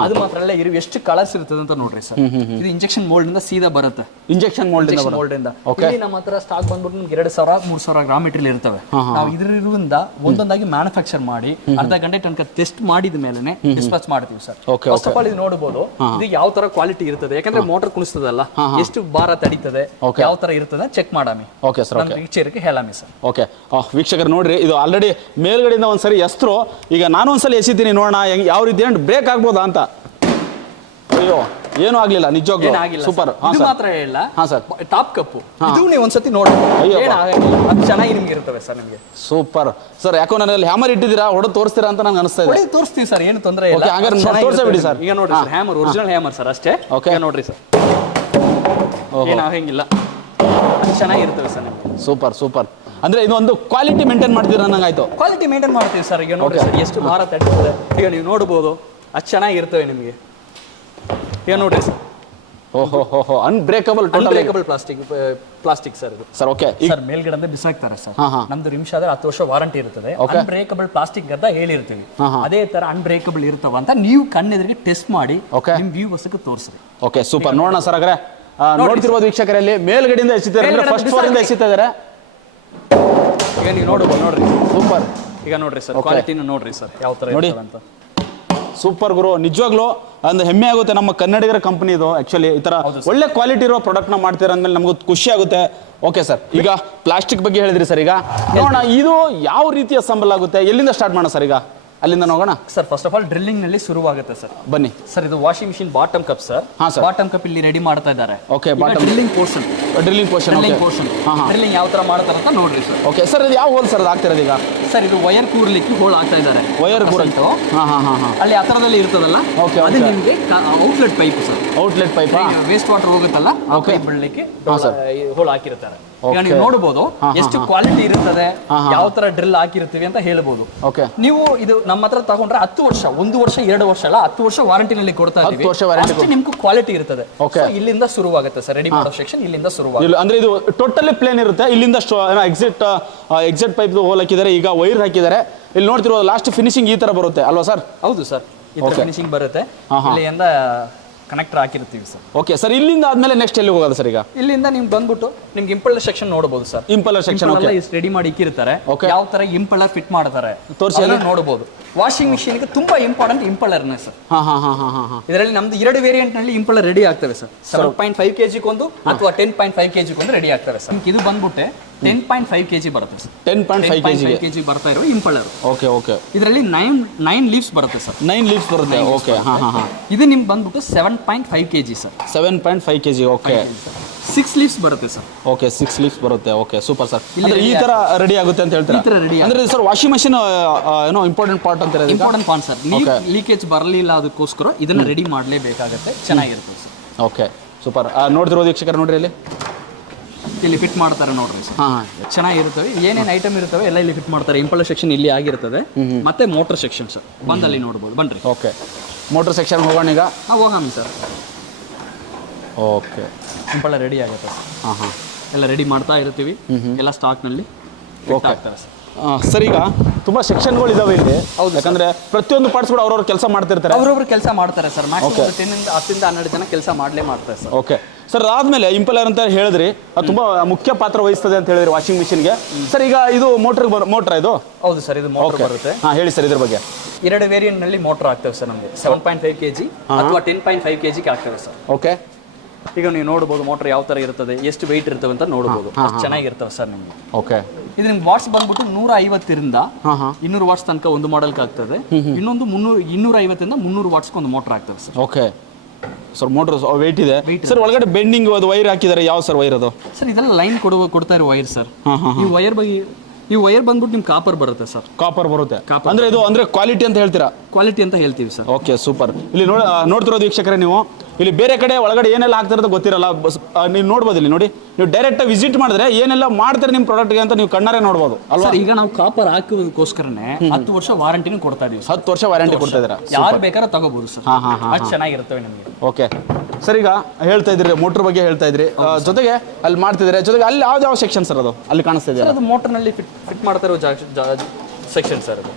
ಅದು ಮಾತ್ರ ಅಲ್ಲ, ಎಷ್ಟು ಕಲರ್ಸ್ ಇರ್ತದೆ ಅಂತ ನೋಡ್ರಿ ಸರ್. ಇದು ಇಂಜೆಕ್ಷನ್ ಮೋಲ್ಡ್ ಇಂದ ಸೀದಾ ಬರುತ್ತೆ. ಇಂಜೆಕ್ಷನ್ ಮೋಲ್ಡ್ ಇಂದ ಇಲ್ಲಿ ನಮ್ಮ ಹತ್ರ ಸ್ಟಾಕ್ ಬಂದ್ಬಿಟ್ಟು ನಿಮ್ಗೆ 2,000-3,000 ಗ್ರಾಮ್ ಮೆಟೀರಿಯಲ್ ಇರ್ತವೆ. ನಾವು ಇದರಿಂದ ಒಂದೊಂದಾಗಿ ಮ್ಯಾನುಫ್ಯಾಕ್ಚರ್ ಮಾಡಿ ಅರ್ಧ ಗಂಟೆ ತನಕ ಟೆಸ್ಟ್ ಮಾಡಿದ ಮೇಲೆ ಡಿಸ್ಪ್ಯಾಚ್ ಮಾಡ್ತೀವಿ ಸರ್. ಫಸ್ಟ್ ಆಫ್ ಆಲ್ ಇದು ನೋಡಬಹುದು, ಇದು ಯಾವ ತರ ಕ್ವಾಲಿಟಿ ಇರ್ತದೆ, ಯಾಕಂದ್ರೆ ಮೋಟರ್ ಕುಣಿಸ್ತದಲ್ಲ, ಎಷ್ಟು ಭಾರ ತಡೀತದೆ, ಯಾವ ತರ ಇರ್ತದೆ ಚೆಕ್ ಮಾಡಾಮಿ. Okay sir. ಓಕೆ, ವಿಚಾರಕ್ಕೆ ಹೇಳಾಮಿ ಸರ್. ಓಕೆ, ವೀಕ್ಷಕರು ನೋಡ್ರಿ, ಇದು ಆಲ್ರೆಡಿ ಮೇಲ್ಗಡೆಯಿಂದ ಒಂದ್ಸರಿ ಎಸ್ತರು. ಈಗ ನಾನು ಒಂದ್ಸಲ ಎಸಿದ್ದೀನಿ, ನೋಡೋಣ ಯಾವ ರೀತಿ ಬ್ರೇಕ್ ಆಗ್ಬೋದಾ ಅಂತ. ಅಯ್ಯೋ, ಏನು ಆಗ್ಲಿಲ್ಲ, ನಿಜವಾಗ್ಲೂ ಸೂಪರ್. ಇದು ಮಾತ್ರ ಹೇಳಲ್ಲ. ಹಾ ಸರ್, ಟಾಪ್ ಕಪ್ಪು ಇದು ನೀವು ಒಂದ್ಸತಿ ನೋಡಿ, ಏನಾಗಂಗಿಲ್ಲ, ಅದು ಚೆನ್ನಾಗಿ ನಿಮ್ಗೆ ಇರ್ತವೆ ಸರ್. ನಿಮಗೆ ಸೂಪರ್ ಸರ್. ಯಾಕೋ ನನಗೆ ಹ್ಯಾಮರ್ ಇಟ್ಟಿದ್ದೀರಾ, ಹೊಡೆದು ತೋರಿಸ್ತೀರಾ ಅಂತ ನಂಗೆ ಅನಿಸ್ತಾ ಇದೆ. ತೋರಿಸ್ತೀವಿ ಸರ್, ಏನು ತೊಂದರೆ ಇಲ್ಲ. ತೋರಿಸೇ ಬಿಡಿ ಸರ್. ಈಗ ನೋಡ್ರಿ sir, hammer original hammer sir ಅಷ್ಟೇ. ಓಕೆ, ನೋಡ್ರಿ ಸರ್, ಏನಾಗಂಗಿಲ್ಲ, ಚೆನ್ನಾಗಿರ್ತವೆ ಸರ್ ನಿಮ್ಗೆ. Super super. ಅಂದ್ರೆ ಇದು ಒಂದು ಕ್ವಾಲಿಟಿ ಮೇಂಟೈನ್ ಮಾಡ್ತೀರಾ ನಂಗಾಯ್ತು. ಕ್ವಾಲಿಟಿ ಮೇಂಟೈನ್ ಮಾಡ್ತೀವಿ ಸರ್. ಈಗ ನೋಡಿ ಸರ್, ಎಷ್ಟು ಭಾರ ತಡ್ತದೆ, ಈಗ ನೀವು ನೋಡ್ಬೋದು, ಅಷ್ಟು ಚೆನ್ನಾಗಿರ್ತವೆ ನಿಮಗೆ. ಈಗ ನೋಡ್ರಿ ಸರ್, ಓಹೋ, ಅನ್ಬ್ರೇಕಬಲ್ ಪ್ಲಾಸ್ಟಿಕ್ ಸರ್ ಇದು ಸರ್. ಓಕೆ ಸರ್, ಮೇಲ್ಗಡೆ ಬಿಸಾಕ್ತಾರೆ ಸರ್. ನಮ್ದು ನಿಮಿಷ 10 ವರ್ಷ ವಾರಂಟಿ ಇರ್ತದೆ. ಅನ್ಬ್ರೇಕಬಲ್ ಪ್ಲಾಸ್ಟಿಕ್ ಅಂತ ಹೇಳಿರ್ತೀವಿ, ಅದೇ ತರ ಅನ್ಬ್ರೇಕಬಲ್ ಇರ್ತಾವ ಅಂತ ನೀವು ಕಣ್ಣೆದುರಿಗೆ ಟೆಸ್ಟ್ ಮಾಡಿ ನಿಮ್ ವ್ಯೂವರ್ಸ್ಗೆ ತೋರಿಸ್ರಿ. Okay, super. ನೋಡೋಣ ಸರ್. ಹಾಗಾದ್ರೆ ನೋಡ್ತಿರ್ಬೋದು ವೀಕ್ಷಕರಲ್ಲಿ, ಮೇಲ್ಗಡೆಯಿಂದ ಎಸಿತಾರೆ, ಫಸ್ಟ್ ಫ್ಲೋರ್ ಇಂದ ಎಸಿತಾ ಇದ್ದಾರೆ. ಈಗ ನೀವು ನೋಡ್ಬೋದು, ನೋಡ್ರಿ ಸೂಪರ್. ಈಗ ನೋಡ್ರಿ ಸರ್, ಕ್ವಾಲಿಟಿನ ನೋಡ್ರಿ ಸರ್, ಯಾವ ತರ ನೋಡಿ ಅಂತ. ಸೂಪರ್ ಗುರು, ನಿಜವಾಗ್ಲೂ ಅಂದ್ರೆ ಹೆಮ್ಮೆ ಆಗುತ್ತೆ ನಮ್ಮ ಕನ್ನಡಿಗರ ಕಂಪನಿ ಇದು. ಆಕ್ಚುಲಿ ಈ ತರ ಒಳ್ಳೆ ಕ್ವಾಲಿಟಿ ಇರೋ ಪ್ರಾಡಕ್ಟ್ ನ ಮಾಡ್ತೀರಾ ಅಂದ್ಮೇಲೆ ನಮಗೂ ಖುಷಿ ಆಗುತ್ತೆ. ಓಕೆ ಸರ್, ಈಗ ಪ್ಲಾಸ್ಟಿಕ್ ಬಗ್ಗೆ ಹೇಳಿದ್ರಿ ಸರ್. ಈಗ ನೋಡೋಣ ಇದು ಯಾವ ರೀತಿ ಅಸೆಂಬಲ್ ಆಗುತ್ತೆ, ಎಲ್ಲಿಂದ ಸ್ಟಾರ್ಟ್ ಮಾಡೋಣ ಸರ್? ಈಗ ಅಲ್ಲಿಂದ ನೋಡೋಣ sir. First of all drilling ನಲ್ಲಿ ಶುರುವಾಗುತ್ತೆ ಸರ್. ಬನ್ನಿ ಸರ್. ಇದು washing machine bottom cup sir. Bottom cup ಇಲ್ಲಿ ರೆಡಿ ಮಾಡ್ತಾ ಇದ್ದಾರೆ. Okay, drilling portion drilling portion drilling ಯಾವ ತರ ಮಾಡ್ತಾರೆ ಅಂತ ನೋಡ್ರಿ ಸರ್. ಓಕೆ ಸರ್, ಇದು ಯಾವ ಹೋಲ್ ಸರ್ ಅದು ಆಗ್ತಿರೋದು ಈಗ? ಸರ್ ಇದು ವೈರ್ ಕೂರ್ಲಿಕ್ಕೆ ಹೋಲ್ ಆಗ್ತಾ ಇದ್ದಾರೆ. ವೈರ್ ಕೂರಂಟು ಅಲ್ಲಿ ಹತ್ರದಲ್ಲಿ ಇರ್ತದಲ್ಲ, ಅದು ನಿಮಗೆ outlet pipe sir. Outlet pipe waste water ಹೋಗುತ್ತಲ್ಲ, ಆ ಪೈಪ್ ಬಿಡ್ಲಿಕ್ಕೆ ಹೋಲ್ ಹಾಕಿರ್ತಾರೆ. ಈಗ ನೀವು ನೋಡಬಹುದು ಎಷ್ಟು ಕ್ವಾಲಿಟಿ ಇರುತ್ತದೆ, ಯಾವ ತರ ಡ್ರಿಲ್ ಹಾಕಿರ್ತೀವಿ ಅಂತ ಹೇಳ್ಬೋದು. ನೀವು ಇದು ನಮ್ಮ ಹತ್ರ ತಗೊಂಡ್ರೆ 10 ವರ್ಷ, 1 ವರ್ಷ 2 ವರ್ಷ ಅಲ್ಲ, 10 ವರ್ಷ ವಾರಂಟಿನಲ್ಲಿ ಕೊಡ್ತಾ ಇದೀವಿ. ಅಷ್ಟೇ ನಿಮ್ಗೆ ಕ್ವಾಲಿಟಿ ಇರ್ತದೆ. ಇಲ್ಲಿಂದ ಶುರುವಾಗುತ್ತೆ ಸರ್ ರೆಡಿ ಮಾಡೋ ಸೆಕ್ಷನ್, ಇಲ್ಲಿಂದ ಶುರುವಾಗುತ್ತೆ. ಅಂದ್ರೆ ಇದು ಟೋಟಲಿ ಪ್ಲೇನ್ ಇರುತ್ತೆ. ಇಲ್ಲಿಂದ ಎಕ್ಸಿಟ್ ಪೈಪ್ ಹೋಲ್ ಹಾಕಿದ್ದಾರೆ, ಈಗ ವೈರ್ ಹಾಕಿದ್ದಾರೆ. ಇಲ್ಲಿ ನೋಡ್ತಿರೋ ಲಾಸ್ಟ್ ಫಿನಿಶಿಂಗ್ ಈ ತರ ಬರುತ್ತೆ ಅಲ್ವಾ ಸರ್? ಹೌದು ಸರ್, ಇದು ಫಿನಿಶಿಂಗ್ ಬರುತ್ತೆ. ಇಲ್ಲಿಂದ ಕನೆಕ್ಟರ್ ಹಾಕಿರ್ತೀವಿ ಸರ್. ಓಕೆ ಸರ್, ಇಲ್ಲಿಂದ ಆದ್ಮೇಲೆ ನೆಕ್ಸ್ಟ್ ಎಲ್ಲಿ ಹೋಗೋದು ಸರ್? ಈಗ ಇಲ್ಲಿಂದ ನಿಮ್ಗೆ ಬಂದ್ಬಿಟ್ಟು ನಿಮ್ಗೆ ಇಂಪಲ್ಲರ್ ಸೆಕ್ಷನ್ ನೋಡಬಹುದು ಸರ್. ಇಂಪಲ್ಲರ್ ಸೆಕ್ಷನ್ ರೆಡಿ ಮಾಡಿ ಇಕ್ಕಿರ್ತಾರೆ, ಯಾವ ತರ ಇಂಪಲ್ಲರ್ ಫಿಟ್ ಮಾಡ್ತಾರೆ ತೋರಿಸಿ ನೋಡಬಹುದು. ವಾಷಿಂಗ್ ಮಿಷಿನ್ ಗೆ ತುಂಬಾ ಇಂಪಾರ್ಟೆಂಟ್ ಇಂಪಲ್ಲರ್ನೇ ಸರ್. ಇದರಲ್ಲಿ ನಮ್ದು 2 ವೇರಿಯಂಟ್ ನಲ್ಲಿ ಇಂಪಲ್ಲರ್ ರೆಡಿ ಆಗ್ತವೆ ಸರ್. 7.5 kg ಗೊಂದು ಅಥವಾ 10.5 kg ಗೊಂದು ರೆಡಿ ಆಗ್ತವೆ ಸರ್. ಇದು ಬಂದ್ಬಿಟ್ಟೆ 10.5 kg ಬರುತ್ತೆ ಸರ್. 10.5 kg ಬರ್ತಾ ಇರೋ ಇಂಪಲ್ಲರ್. ಓಕೆ. ಇದರಲ್ಲಿ 9 ಲೀವ್ಸ್ ಬರುತ್ತೆ ಸರ್. 9 ಲೀವ್ಸ್ ಬರುತ್ತೆ. ಓಕೆ. ಇದು ನಿಮ್ಗೆ ಬಂದ್ಬಿಟ್ಟು 7.5 kg sir. 7.5 kg. Okay. 6 leaves ಬರುತ್ತೆ ಸರ್. ಓಕೆ, 6 ಲೀವ್ಸ್ ಬರುತ್ತೆ. Okay, super sir. ಅಂದ್ರೆ ಈ ತರ ರೆಡಿ ಆಗುತ್ತೆ ಅಂತ ಹೇಳ್ತೀರಾ? ಈ ತರ ರೆಡಿ ಅಂದ್ರೆ ಸರ್ ವಾಷಿಂಗ್ ಮಷಿನ್ ಏನೋ ಇಂಪಾರ್ಟೆಂಟ್ ಪಾರ್ಟ್ ಅಂತ ಹೇಳಿದ್ರೆ ಇಂಪಾರ್ಟೆಂಟ್ ಪಾರ್ಟ್ ಸರ್. ಲೀಕೇಜ್ ಬರಲಿಲ್ಲ, ಅದಕ್ಕೋಸ್ಕರ ಇದನ್ನ ರೆಡಿ ಮಾಡಲೇಬೇಕಾಗುತ್ತೆ. ಚೆನ್ನಾಗಿರುತ್ತೆ ಸರ್. Okay, super. ನೋಡ್ತಿರೋದು ವೀಕ್ಷಕರು ನೋಡ್ರಿ, ಇಲ್ಲಿ ಫಿಟ್ ಮಾಡ್ತಾರೆ ನೋಡ್ರಿ ಸರ್. ಚೆನ್ನಾಗಿರ್ತವೆ. ಏನೇನು ಐಟಮ್ ಇರ್ತವೆ ಎಲ್ಲ ಇಲ್ಲಿ ಫಿಟ್ ಮಾಡ್ತಾರೆ. ಇಂಪಲ್ಲರ್ ಸೆಕ್ಷನ್ ಇಲ್ಲಿ ಆಗಿರ್ತದೆ. ಮತ್ತೆ ಮೋಟರ್ ಸೆಕ್ಷನ್ ಸರ್ ಬಂದಲ್ಲಿ ನೋಡ್ಬೋದು. ಬನ್ರಿ. ಓಕೆ, ಮೋಟರ್ ಸೆಕ್ಷನ್ ಹೋಗೋಣ ಈಗ. ಹೋಗೋಣ ಸರ್. ಓಕೆ, ಇಂಪಲ್ಲರ್ ರೆಡಿ ಆಗುತ್ತೆ ಸರ್. ಎಲ್ಲ ರೆಡಿ ಮಾಡ್ತಾ ಇರ್ತೀವಿ, ಎಲ್ಲ ಸ್ಟಾಕ್ನಲ್ಲಿ ಆಗ್ತಾರೆ ಸರ್. ಸರ್, ಈಗ ತುಂಬಾ ಸೆಕ್ಷನ್ಗಳು ಇದಾವೆ ಇಲ್ಲಿ. ಹೌದು, ಯಾಕಂದ್ರೆ ಪ್ರತಿಯೊಂದು ಪಾರ್ಟ್ಸ್ ಕೂಡ ಅವ್ರವ್ರು ಕೆಲಸ ಮಾಡ್ತಿರ್ತಾರೆ. ಅವ್ರವ್ರು ಕೆಲಸ ಮಾಡ್ತಾರೆ ಸರ್. ಮ್ಯಾಕ್ಸಿಮಮ್ 10 ಇಂದ 12 ಜನ ಕೆಲಸ ಮಾಡ್ತಾರೆ ಸರ್. ಓಕೆ ಸರ್, ಅದಾದ್ಮೇಲೆ ಇಂಪಲ್ಲರ್ ಅಂತ ಹೇಳಿದ್ರಿ, ಅದು ತುಂಬಾ ಮುಖ್ಯ ಪಾತ್ರ ವಹಿಸ್ತದೆ ಅಂತ ಹೇಳಿದ್ರಿ ವಾಷಿಂಗ್ ಮಿಷಿನ್ಗೆ. ಸರ್, ಈಗ ಇದು ಮೋಟರ್ ಇದು? ಹೌದು ಸರ್, ಇದು ಮೋಟರ್ ಬರುತ್ತೆ. ಹೇಳಿ ಸರ್ ಇದ್ರ ಬಗ್ಗೆ. 2 ವೇರಿಯಂಟ್ ನಲ್ಲಿ ಮೋಟರ್ ಆಗ್ತವೆ ಸರ್ ನಮಗೆ. 7.5 kg ಅಥವಾ 10.5 kg ಆಗ್ತವೆ ಸರ್. ಓಕೆ. ಈಗ ನೀವು ನೋಡಬಹುದು ಮೋಟರ್ ಯಾವ ತರ ಇರ್ತದೆ, ಎಷ್ಟು ವೆಯ್ಟ್ ಇರ್ತವೆ ಅಂತ ನೋಡಬಹುದು. ಚೆನ್ನಾಗಿರ್ತವೆ ಸರ್ ನಿಮ್ಗೆ. ಓಕೆ. ಇದು ನಿಮ್ಗೆ ವಾಟ್ಸ್ ಬಂದ್ಬಿಟ್ಟು 150 ರಿಂದ 200 ವಾಟ್ಸ್ ತನಕ ಒಂದು ಮಾಡೆಲ್ಗೆ ಆಗ್ತದೆ. ಇನ್ನೊಂದು 250 ಇಂದ 300 ವಾಟ್ಸ್ ಒಂದು ಮೋಟರ್ ಆಗ್ತದೆ sir. Okay sir, motor weight ಇದೆ ಸರ್. ಒಳಗಡೆ ಬೆಂಡಿಂಗ್ ಅದು ವೈರ್ ಹಾಕಿದ್ದಾರೆ. ಯಾವ ಸರ್ ವೈರ್ ಅದು? ಸರ್, ಇದೆಲ್ಲ ಲೈನ್ ಕೊಡ್ತಾ ಇರೋ ವೈರ್ ಸರ್. ಈ ವೈರ್ ಬಂದ್ಬಿಟ್ಟು ನಿಮ್ಗೆ ಕಾಪರ್ ಬರುತ್ತೆ ಸರ್. ಕಾಪರ್ ಬರುತ್ತೆ. ಅಂದ್ರೆ ಇದು ಅಂದ್ರೆ ಕ್ವಾಲಿಟಿ ಅಂತ ಹೇಳ್ತೀರಾ? ಕ್ವಾಲಿಟಿ ಅಂತ ಹೇಳ್ತೀವಿ ಸರ್. Okay, super. ಇಲ್ಲಿ ನೋಡ್ತಿರೋದು ವೀಕ್ಷಕರೇ, ನೀವು ಇಲ್ಲಿ ಬೇರೆ ಕಡೆ ಒಳಗಡೆ ಏನೆಲ್ಲ ಹಾಕ್ತಿರೋದು ಗೊತ್ತಿರಲ್ಲ. ನೀವು ನೋಡ್ಬೋದು, ಇಲ್ಲಿ ನೋಡಿ, ನೀವು ಡೈರೆಕ್ಟ್ ವಿಸಿಟ್ ಮಾಡಿದ್ರೆ ಏನೆಲ್ಲ ಮಾಡ್ತಾರೆ ನಿಮ್ಮ ಪ್ರಾಡಕ್ಟ್ಗೆ ಅಂತ ನೀವು ಕಣ್ಣಾರೆ ನೋಡ್ಬೋದು ಅಲ್ವಾ? ಈಗ ನಾವು ಕಾಪರ್ ಹಾಕೋದಕ್ಕೋಸ್ಕರನೇ 10 ವರ್ಷ ವಾರಂಟಿನೂ ಕೊಡ್ತಾ ಇದೀವಿ. 10 ವರ್ಷ ವಾರಂಟಿ ಕೊಡ್ತಾ ಇದ್ದೀರಾ? ಯಾರು ಬೇಕಾದ್ರೂ ತಗೋಬಹುದು ಸರ್. ಅಷ್ಟು ಚೆನ್ನಾಗಿರ್ತವೆ ನಿಮಗೆ. ಓಕೆ ಸರ್, ಈಗ ಹೇಳ್ತಾ ಇದ್ರಿ ಮೋಟರ್ ಬಗ್ಗೆ ಹೇಳ್ತಾ ಇದ್ರಿ, ಜೊತೆಗೆ ಅಲ್ಲಿ ಮಾಡ್ತಿದ್ರೆ, ಜೊತೆಗೆ ಅಲ್ಲಿ ಯಾವ ಸೆಕ್ಷನ್ ಸರ್ ಅದು ಅಲ್ಲಿ ಕಾಣಿಸ್ತಾ ಇದೆ? ಅದು ಮೋಟರ್ ನಲ್ಲಿ ಫಿಟ್ ಮಾಡ್ತಾ ಇರೋ ಸೆಕ್ಷನ್ ಸರ್ ಅದು.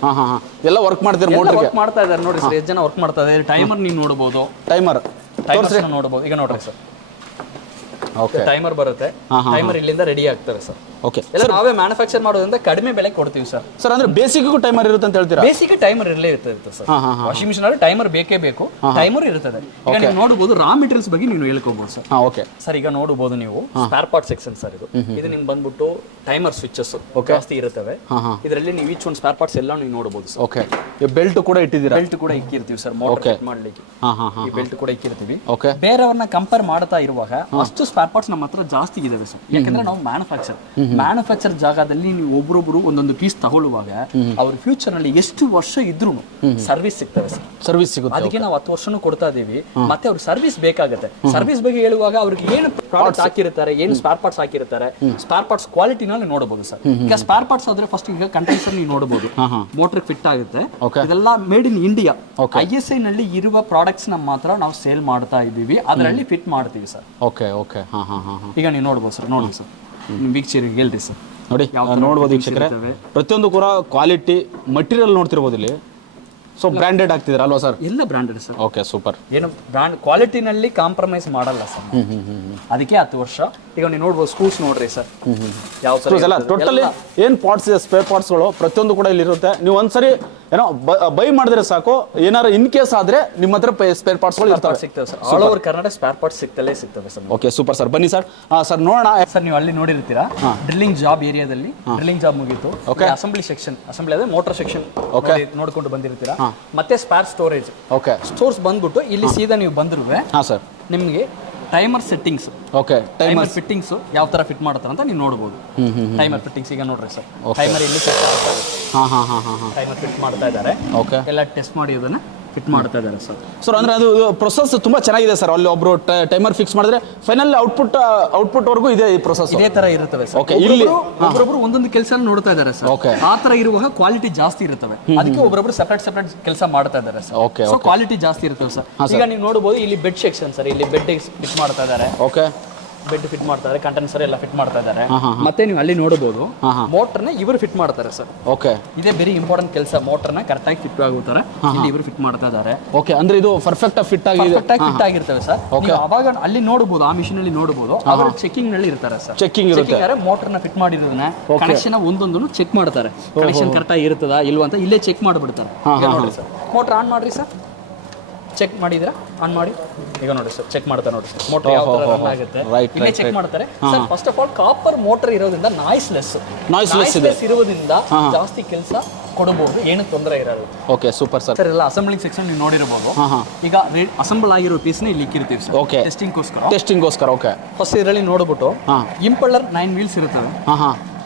ಎಲ್ಲ ವರ್ಕ್ ಮಾಡ್ತಾರೆ, ಮೋಟರ್ ವರ್ಕ್ ಮಾಡ್ತಾ ಇದ್ದಾರೆ ನೋಡ್ರಿ ಸರ್. ಎಷ್ಟು ಜನ ವರ್ಕ್ ಮಾಡ್ತಾ ಇದ್ದಾರೆ. ಟೈಮರ್ ನೀವು ನೋಡಬಹುದು. ಟೈಮರ್ ನೋಡಬಹುದು. ಈಗ ನೋಡ್ರಿ ಸರ್, ಓಕೆ, ಟೈಮರ್ ಬರುತ್ತೆ. ಟೈಮರ್ ಇಲ್ಲಿಂದ ರೆಡಿ ಆಗ್ತವೆ ಸರ್. ಓಕೆ, ಎಲ್ಲ ನಾವೇ ಮ್ಯಾನುಫ್ಯಾಕ್ಚರ್ ಮಾಡೋದ್ರಿಂದ ಕಡಿಮೆ ಬೆಲೆ ಕೊಡ್ತೀವಿ ಸರ್. ಸರ್, ಅಂದ್ರೆ ಬೇಸಿಕ್ಗೂ ಟೈಮರ್ ಇರುತ್ತೆ ಅಂತ ಹೇಳ್ತೀರಾ? ಬೇಸಿಕ್ ಟೈಮರ್ ಇರಲೇ ಇರ್ತದೆ ಸರ್. ವಾಷಿಂಗ್ ಮಿಷನ್ ಅಲ್ಲಿ ಟೈಮರ್ ಬೇಕೇ ಬೇಕು. ಟೈಮರ್ ಇರ್ತದೆ. ಈಗ ನೀವು ನೋಡಬಹುದು ರಾ ಮೆಟೀರಿಯಲ್ಸ್ ಬಗ್ಗೆ ನೀವು ಹೇಳ್ಕೋಬಹುದು ಸರ್. ಓಕೆ ಸರ್, ಈಗ ನೋಡಬಹುದು ನೀವು ಸ್ಪೇರ್ ಪಾರ್ಟ್ ಸೆಕ್ಷನ್ ಸರ್. ಇದು ನಿಮ್ಗೆ ಬಂದ್ಬಿಟ್ಟು ಟೈಮರ್ ಸ್ವಿಚಸ್ ಜಾಸ್ತಿ ಇರುತ್ತವೆ. ಇದರಲ್ಲಿ ನೀವು ಈಚ್ ಒಂದು ಸ್ಪೇರ್ ಪಾರ್ಟ್ಸ್ ಎಲ್ಲ ನೀವು ನೋಡಬಹುದು ಸರ್. ಓಕೆ, ಬೆಲ್ಟ್ ಕೂಡ ಇಟ್ಟಿದ್ದೀರಾ? ಬೆಲ್ಟ್ ಕೂಡ ಇಕ್ಕಿರ್ತೀವಿ ಸರ್ ಮೋಟರ್ ಫಿಟ್ ಮಾಡ್ಲಿಕ್ಕೆ. ಈ ಬೆಲ್ಟ್ ಕೂಡ ಇಕ್ಕಿರ್ತೀವಿ. ಬೇರೆಯವ್ರನ್ನ ಕಂಪೇರ್ ಮಾಡ್ತಾ ಇರುವಾಗ ಅಷ್ಟು ಸ್ಪೇರ್ ಪಾರ್ಟ್ಸ್ ನಮ್ಮ ಹತ್ರ ಜಾಸ್ತಿ ಇದಾವೆ ಸರ್. ಯಾಕಂದ್ರೆ ನಾವು ಮ್ಯಾನುಫ್ಯಾಕ್ಚರ್ ಜಾಗದಲ್ಲಿ ನೀವು ಒಬ್ಬರೊಬ್ರು ಒಂದೊಂದು ಪೀಸ್ ತಗೊಳ್ಳುವಾಗ ಅವ್ರ ಫ್ಯೂಚರ್ ನಲ್ಲಿ ಎಷ್ಟು ವರ್ಷ ಇದ್ರು ಸರ್ವಿಸ್ ಸಿಗ್ತವೆ ಸರ್. ಸರ್ವಿಸ್ ಸಿಗುತ್ತೆ. ಅದಕ್ಕೆ ನಾವು 10 ವರ್ಷನೂ ಕೊಡ್ತಾ ಇದೀವಿ. ಮತ್ತೆ ಅವ್ರಿಗೆ ಸರ್ವಿಸ್ ಬೇಕಾಗುತ್ತೆ. ಸರ್ವಿಸ್ ಬಗ್ಗೆ ಹೇಳುವಾಗ ಅವ್ರಿಗೆ ಏನು ಪ್ರಾಡಕ್ಟ್ ಹಾಕಿರ್ತಾರೆ, ಏನು ಸ್ಪೇರ್ ಪಾರ್ಟ್ಸ್ ಹಾಕಿರ್ತಾರೆ, ಸ್ಪೇರ್ ಪಾರ್ಟ್ಸ್ ಕ್ವಾಲಿಟಿನಲ್ಲಿ ನೋಡಬಹುದು ಸರ್. ಈಗ ಸ್ಪೇರ್ ಪಾರ್ಟ್ಸ್ ಆದ್ರೆ ಫಸ್ಟ್ ಈಗ ಕಂಟೆನ್ಸರ್ ನೀವು ನೋಡಬಹುದು, ಮೋಟರ್ ಫಿಟ್ ಆಗುತ್ತೆ. ಇದೆಲ್ಲ ಮೇಡ್ ಇನ್ ಇಂಡಿಯಾ. ISI ನಲ್ಲಿ ಇರುವ ಪ್ರಾಡಕ್ಟ್ಸ್ ನ ಮಾತ್ರ ನಾವು ಸೇಲ್ ಮಾಡ್ತಾ ಇದೀವಿ, ಅದರಲ್ಲಿ ಫಿಟ್ ಮಾಡ್ತೀವಿ ಸರ್. Okay okay. ಈಗ ನೀವು ನೋಡಬಹುದು ಸರ್. ನೋಡಿ ಸರ್, ನಿಮ್ ವೀಕ್ಷಕರಿಗೆ ಹೇಳ್ರಿ ಸರ್. ನೋಡಿ, ನೋಡ್ಬೋದು ವೀಕ್ಷಕರೇ, ಪ್ರತಿಯೊಂದು ಕೂಡ ಕ್ವಾಲಿಟಿ ಮಟೀರಿಯಲ್ ನೋಡ್ತಿರ್ಬೋದು ಇಲ್ಲಿ. ಸೊ ಬ್ರಾಂಡೆಡ್ ಆಗ್ತಿದ್ದಾರೆ ಅಲ್ವಾ ಸರ್? ಎಲ್ಲ ಬ್ರಾಂಡೆಡ್ ಸರ್. Okay, super. ಏನು ಬ್ರಾಂಡ್ ಕ್ವಾಲಿಟಿನಲ್ಲಿ ಕಾಂಪ್ರಮೈಸ್ ಮಾಡಲ್ಲ ಸರ್. ಅದಕ್ಕೆ 10 ವರ್ಷ. ಈಗ ನೀವು ನೋಡ್ಬೋದು ಸ್ಕ್ರೂಸ್ ನೋಡ್ರಿ ಸರ್. ಯಾವ ಸರ್ ಎಲ್ಲ ಟೋಟಲಿ ಏನು ಪಾರ್ಟ್ಸ್ ಇದೆ, ಸ್ಪೇರ್ ಪಾರ್ಟ್ಸ್ಗಳು ಪ್ರತಿಯೊಂದು ಕೂಡ ಇಲ್ಲಿ ಇರುತ್ತೆ. ನೀವು ಒಂದ್ಸರಿ ಏನೋ ಬೈ ಮಾಡಿದ್ರೆ ಸಾಕು, ಏನಾರು ಇನ್ ಕೇಸ್ ಆದ್ರೆ ನಿಮ್ಮ ಹತ್ರ ಸ್ಪೇರ್ ಪಾರ್ಟ್ಸ್ಗಳು ಇರ್ತವೆ, ಸಿಗ್ತವೆ sir. All over Karnataka spare parts ಸಿಗ್ತವೆ ಸರ್. Okay, super sir. ಬನ್ನಿ ಸರ್. ಸರ್ ನೋಡೋಣ ಸರ್. ನೀವು ಅಲ್ಲಿ ನೋಡಿರ್ತೀರಾ ಡ್ರಿಲ್ಲಿಂಗ್ ಜಾಬ್ ಏರಿಯಾದಲ್ಲಿ. ಡ್ರಿಲ್ಲಿಂಗ್ ಜಾಬ್ ಮುಗೀತು. ಅಸೆಂಬ್ಲಿ ಸೆಕ್ಷನ್, ಅಸೆಂಬ್ಲಿ ಅದೇ ಮೋಟರ್ ಸೆಕ್ಷನ್ ನೋಡ್ಕೊಂಡು ಬಂದಿರ್ತೀರಾ. ಮತ್ತೆ ಸ್ಪೇರ್ ಸ್ಟೋರೇಜ್. ಓಕೆ, ಸ್ಟೋರ್ಸ್ ಬಂದ್ಬಿಟ್ಟು ಇಲ್ಲಿ ಸೀದಾ ನೀವು ಬಂದ್ರು ಸರ್, ನಿಮಗೆ timer settings okay timer fittings ಯಾವ ತರ ಫಿಟ್ ಮಾಡ್ತಾರೆ ಅಂತ ನೀವು ನೋಡಬಹುದು ಟೈಮರ್ ಫಿಟ್ಟಿಂಗ್ಸ್ ಈಗ ನೋಡ್ರಿ ಸರ್ ಟೈಮರ್ ಇಲ್ಲಿ ಟೈಮರ್ ಫಿಟ್ ಮಾಡ್ತಾ ಇದ್ದಾರೆ ಓಕೆ ಎಲ್ಲ ಟೆಸ್ಟ್ ಮಾಡಿ ಅದನ್ನ ಫಿಟ್ ಮಾಡ್ತಾ ಇದ್ದಾರೆ ಸರ್ ಅಂದ್ರೆ ಅದು ಪ್ರೊಸೆಸ್ ತುಂಬಾ ಚೆನ್ನಾಗಿದೆ ಸರ್ ಅಲ್ಲಿ ಒಬ್ರು ಟೈಮರ್ ಫಿಕ್ಸ್ ಮಾಡಿದ್ರೆ ಫೈನಲ್ ಔಟ್ಪುಟ್ ವರೆಗೂ ಇದೆ ಈ ಪ್ರೊಸೆಸ್ ಇದೇ ತರ ಇರುತ್ತವೆ ಸರ್ ಓಕೆ ಇಲ್ಲಿ ಒಬ್ಬೊಬ್ರು ಒಂದೊಂದು ಕೆಲಸ ನೋಡ್ತಾ ಇದ್ದಾರೆ ಸರ್ ಓಕೆ ಆ ತರ ಇರುವಾಗ ಕ್ವಾಲಿಟಿ ಜಾಸ್ತಿ ಇರುತ್ತವೆ ಅದಕ್ಕೆ ಒಬ್ಬೊಬ್ರು ಸೆಪರೇಟ್ ಕೆಲಸ ಮಾಡ್ತಾ ಇದ್ದಾರೆ ಸರ್ ಓಕೆ ಸೊ ಕ್ವಾಲಿಟಿ ಜಾಸ್ತಿ ಇರುತ್ತವೆ ಸರ್ ಈಗ ನೀವು ನೋಡಬಹುದು ಇಲ್ಲಿ ಬೆಡ್ ಸೆಕ್ಷನ್ ಸರ್ ಇಲ್ಲಿ ಬೆಡ್ ಫಿಟ್ ಮಾಡ್ತಾ ಇದ್ದಾರೆ ಓಕೆ ಬೆಡ್ ಫಿಟ್ ಮಾಡ್ತಾರೆ ಕಂಟೆನ್ಸರ್ ಎಲ್ಲ ಫಿಟ್ ಮಾಡ್ತಾ ಇದ್ದಾರೆ ಮತ್ತೆ ನೀವು ಅಲ್ಲಿ ನೋಡಬಹುದು ಮೋಟರ್ನ ಇವರು ಫಿಟ್ ಮಾಡ್ತಾರೆ ಸರ್ ಓಕೆ ಇದೇ ವೆರಿ ಇಂಪಾರ್ಟೆಂಟ್ ಕೆಲಸ ಮೋಟರ್ನ ಕರೆಕ್ಟ್ ಆಗಿ ಫಿಟ್ ಆಗುತ್ತಾರೆ ಇಲ್ಲಿ ಇವರು ಫಿಟ್ ಮಾಡ್ತಾ ಇದ್ದಾರೆ ಓಕೆ ಅಂದ್ರೆ ಇದು ಪರ್ಫೆಕ್ಟ್ ಆಗಿ ಫಿಟ್ ಆಗಿದೆ ಫಿಟ್ ಆಗಿರ್ತವೆ ಸರ್ ನೀವು ಅವಾಗ ಅಲ್ಲಿ ನೋಡಬಹುದು ಆ ಮಿಷಿನ್ ಅಲ್ಲಿ ನೋಡಬಹುದು ಅವರು ಚೆಕಿಂಗ್ ನಲ್ಲಿ ಇರ್ತಾರೆ ಸರ್ ಚೆಕಿಂಗ್ ಇರುತ್ತೆ ಮೋಟರ್ನ ಫಿಟ್ ಮಾಡಿರೋದನ್ನ ಕನೆಕ್ಷನ್ ಒಂದೊಂದು ಚೆಕ್ ಮಾಡ್ತಾರೆ ಕನೆಕ್ಷನ್ ಕರೆಕ್ಟ್ ಆಗಿ ಇರ್ತದಾ ಇಲ್ವಾ ಅಂತ ಇಲ್ಲೇ ಚೆಕ್ ಮಾಡಿಬಿಡ್ತಾರೆ ನೋಡಿ ಸರ್ ಮೋಟರ್ ಆನ್ ಮಾಡ್ರಿ ಸರ್ ಚೆಕ್ ಮಾಡಿದಿರಾ ಆನ್ ಮಾಡಿ ಈಗ ನೋಡಿ ಸರ್ ಚೆಕ್ ಮಾಡ್ತಾರೆ ನೋಡಿ ಸರ್ ಮೋಟರ್ ಯಾವ ತರ ರನ್ ಆಗುತ್ತೆ ಇಲ್ಲೇ ಚೆಕ್ ಮಾಡ್ತಾರೆ sir first of all copper motor ಇರೋದ್ರಿಂದ ನಾಯ್ಸ್ಲೆಸ್ ಇರೋದ್ರಿಂದ ಜಾಸ್ತಿ ಕೆಲಸ ಕೊಡಬಹುದು ಏನು ತೊಂದರೆ ಇರಲ್ಲ ಓಕೆ ಸೂಪರ್ ಸರ್ ಸರ್ ಎಲ್ಲ ಅಸೆಂಬ್ಲಿಂಗ್ ಸೆಕ್ಷನ್ ನೀವು ನೋಡಿರಬಹುದು ಈಗ ಅಸೆಂಬಲ್ ಆಗಿರೋ ಪೀಸ್ನ ಇಲ್ಲಿ ಇಕ್ಕಿರ್ತೀವಿ ಸರ್ ಓಕೆ ಟೆಸ್ಟಿಂಗ್ಗೋಸ್ಕರ ಓಕೆ ಫಸ್ಟ್ ಇದರಲ್ಲಿ ನೋಡ್ಬಿಟ್ಟು ಇಂಪಲ್ಲರ್ 9 ವೀಲ್ಸ್ ಇರುತ್ತವೆ